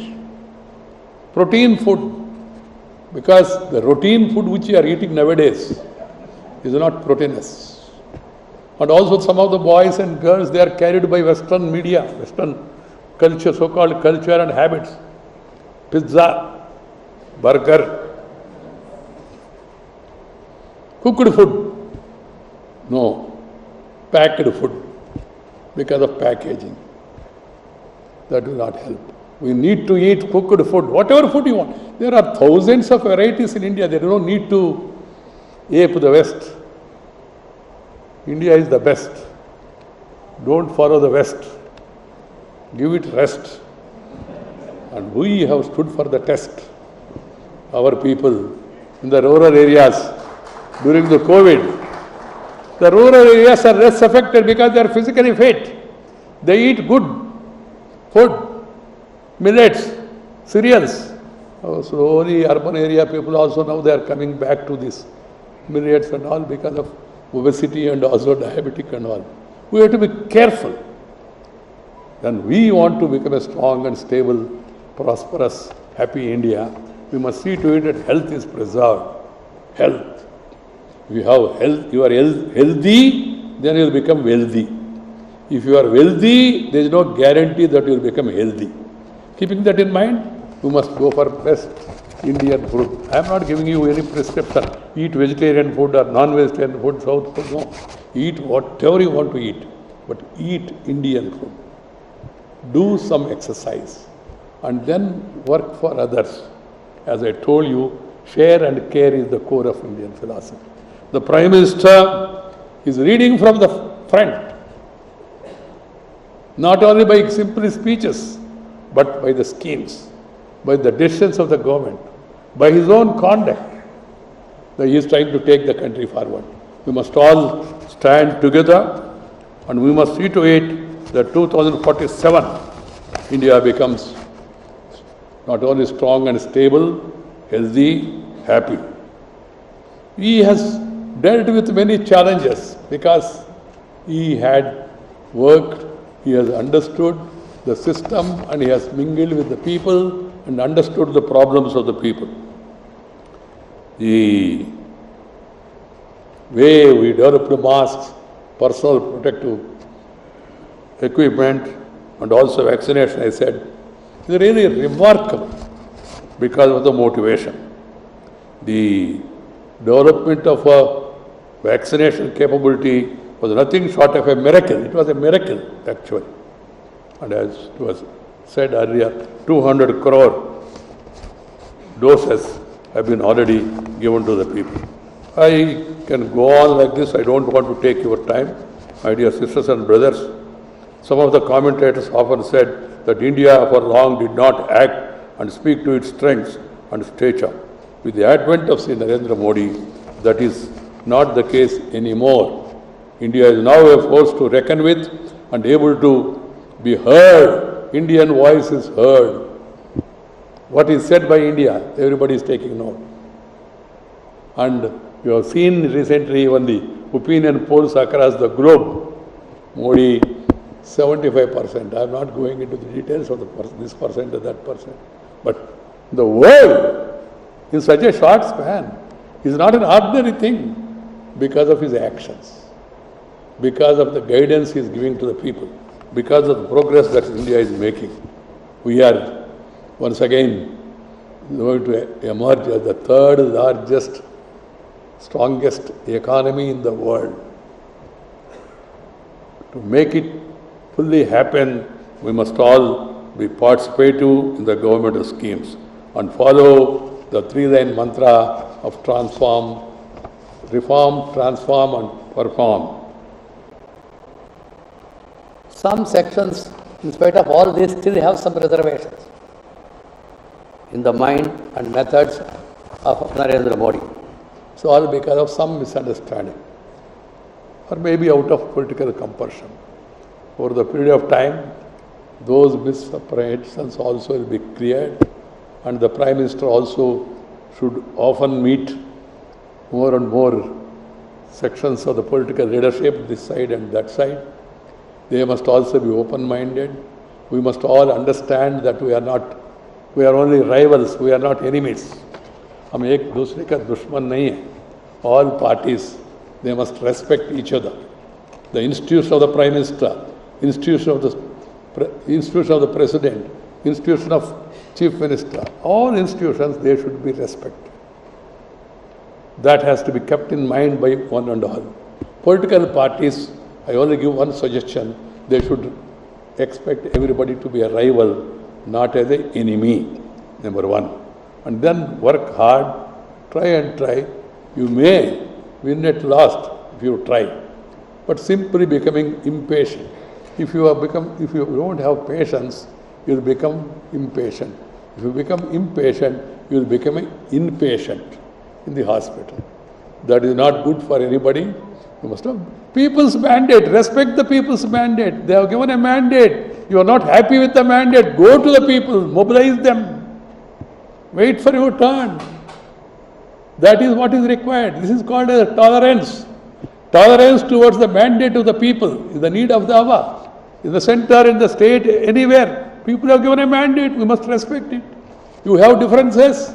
Protein food, because the routine food which you are eating nowadays is not proteinous. And also some of the boys and girls, they are carried by Western media, Western culture, so-called culture and habits. Pizza, burger, cooked food, no, packed food because of packaging. That will not help. We need to eat cooked food, whatever food you want. There are thousands of varieties in India. There is no need to ape the West. India is the best. Don't follow the West. Give it rest. And we have stood for the test. Our people in the rural areas during the COVID, the rural areas are less affected because they are physically fit. They eat good food. Millets, cereals. Slowly urban area people also now they are coming back to this millets and all because of obesity and also diabetic and all. We have to be careful. Then we want to become a strong and stable, prosperous, happy India. We must see to it that health is preserved. Health. If you have health, you are healthy, then you will become wealthy. If you are wealthy, there is no guarantee that you will become healthy. Keeping that in mind, we must go for best Indian food. I am not giving you any prescription. Eat vegetarian food or non-vegetarian food, south food. No. Eat whatever you want to eat, but eat Indian food. Do some exercise and then work for others. As I told you, share and care is the core of Indian philosophy. The Prime Minister He is reading from the front, not only by simple speeches, but by the schemes, by the decisions of the government, by his own conduct, that he is trying to take the country forward. We must all stand together and we must see to it that 2047 India becomes not only strong and stable, healthy, happy. He has dealt with many challenges because he had worked, he has understood the system and he has mingled with the people and understood the problems of the people. The way we developed masks, personal protective equipment and also vaccination, I said, is really remarkable because of the motivation. The development of a vaccination capability was nothing short of a miracle. It was a miracle actually. And as it was said earlier, 200 crore doses have been already given to the people. I can go on like this. I don't want to take your time. My dear sisters and brothers, some of the commentators often said that India for long did not act and speak to its strengths and stature. With the advent of Sri Narendra Modi, that is not the case anymore. India is now a force to reckon with and able to be heard. Indian voice is heard. What is said by India, everybody is taking note. And you have seen recently even the opinion polls across the globe. Modi 75%. I am not going into the details of this percent or that percent. But the world, in such a short span, is not an ordinary thing because of his actions, because of the guidance he is giving to the people, because of the progress that India is making. We are once again going to emerge as the third largest, strongest economy in the world. To make it fully happen, we must all be participative in the government schemes and follow the three-line mantra of transform, reform, transform and perform. Some sections, in spite of all this, still have some reservations in the mind and methods of Narendra Modi. It's all because of some misunderstanding or maybe out of political compulsion. Over the period of time, those misapprehensions also will be cleared, and the Prime Minister also should often meet more and more sections of the political leadership, this side and that side. They must also be open-minded. We must all understand that we are only rivals, we are not enemies. हम एक दूसरे का दुश्मन नहीं है. All parties, they must respect each other. The institution of the Prime Minister, institution of the President, institution of Chief Minister, all institutions, they should be respected. That has to be kept in mind by one and all. Political parties, I only give one suggestion, they should expect everybody to be a rival, not as an enemy, number one. And then work hard, try and try. You may win at last if you try. But simply becoming impatient. If you don't have patience, you will become impatient. If you become impatient, you will become inpatient in the hospital. That is not good for anybody. You must have people's mandate. Respect the people's mandate. They have given a mandate. You are not happy with the mandate. Go to the people. Mobilize them. Wait for your turn. That is what is required. This is called as tolerance. Tolerance towards the mandate of the people is the need of the hour. In the center, in the state, anywhere. People have given a mandate. We must respect it. You have differences.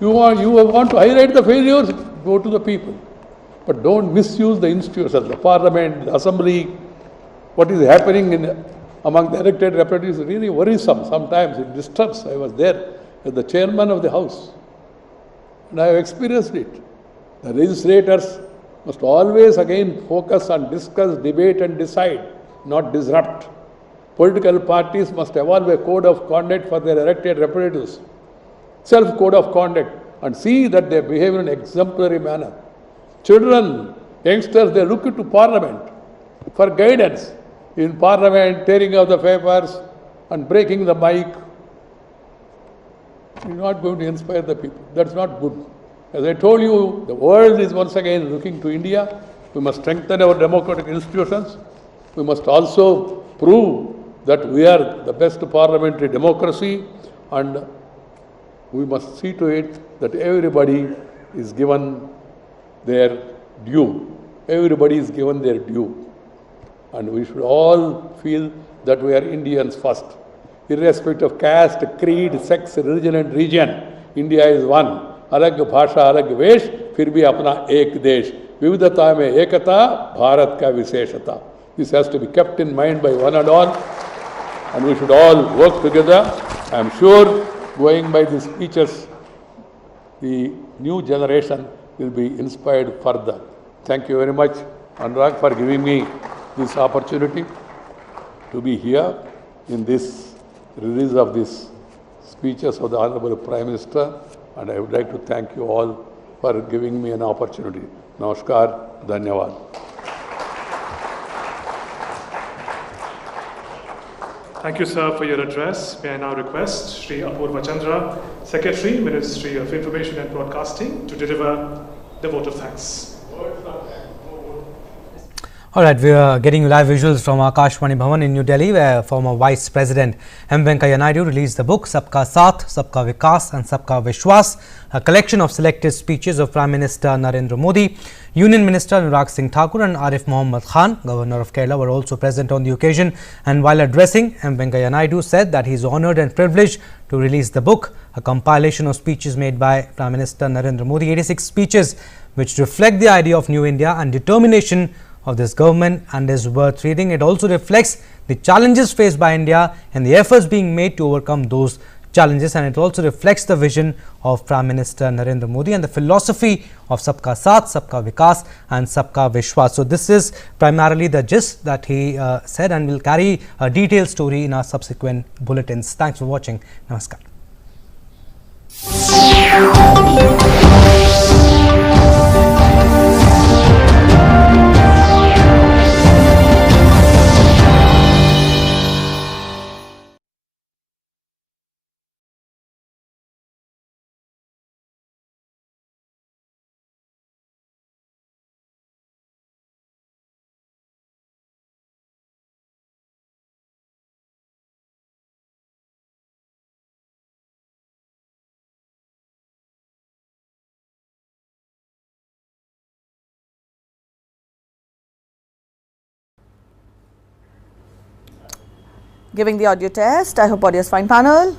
You want to highlight the failures. Go to the people. But don't misuse the institutions, the parliament, the assembly. What is happening among the elected representatives is really worrisome. Sometimes it disturbs. I was there as the chairman of the house. And I have experienced it. The legislators must always again focus on discuss, debate and decide, not disrupt. Political parties must evolve a code of conduct for their elected representatives. Self-code of conduct, and see that they behave in an exemplary manner. Children Youngsters, they look into Parliament for guidance. In Parliament, tearing of the papers and breaking the mic, you're not going to inspire the people. That's not good. As I told you, the world is once again looking to India. We must strengthen our democratic institutions. We must also prove that we are the best parliamentary democracy, and we must see to it that everybody is given their due. Everybody is given their due. And we should all feel that we are Indians first. Irrespective of caste, creed, sex, religion and region, India is one. अलग भाषा अलग वेश फिर भी अपना एक देश विविधता में एकता भारत का विशेषता. This has to be kept in mind by one and all, and we should all work together. I am sure going by these speeches the new generation will be inspired further. Thank you very much, Anurag, for giving me this opportunity to be here in this release of these speeches of the Honorable Prime Minister, and I would like to thank you all for giving me an opportunity. Namaskar, Dhanyavad. Thank you, sir, for your address. May I now request Shri Apurva Chandra, Secretary, Ministry of Information and Broadcasting, to deliver the vote of thanks. All right, we are getting live visuals from Akashvani Bhavan in New Delhi, where former Vice President M. Venkaiah Naidu released the book Sabka Saath, Sabka Vikas and Sabka Vishwas, a collection of selected speeches of Prime Minister Narendra Modi. Union Minister Anurag Singh Thakur and Arif Mohammad Khan, Governor of Kerala, were also present on the occasion, and while addressing, M. Venkaiah Naidu said that he is honoured and privileged to release the book, a compilation of speeches made by Prime Minister Narendra Modi, 86 speeches which reflect the idea of New India and determination of this government, and is worth reading. It also reflects the challenges faced by India and the efforts being made to overcome those challenges, and it also reflects the vision of Prime Minister Narendra Modi and the philosophy of Sabka Saath, Sabka Vikas and Sabka Vishwas. So this is primarily the gist that he said, and we'll carry a detailed story in our subsequent bulletins. Thanks for watching. Namaskar. Giving the audio test. I hope audio is fine, panel.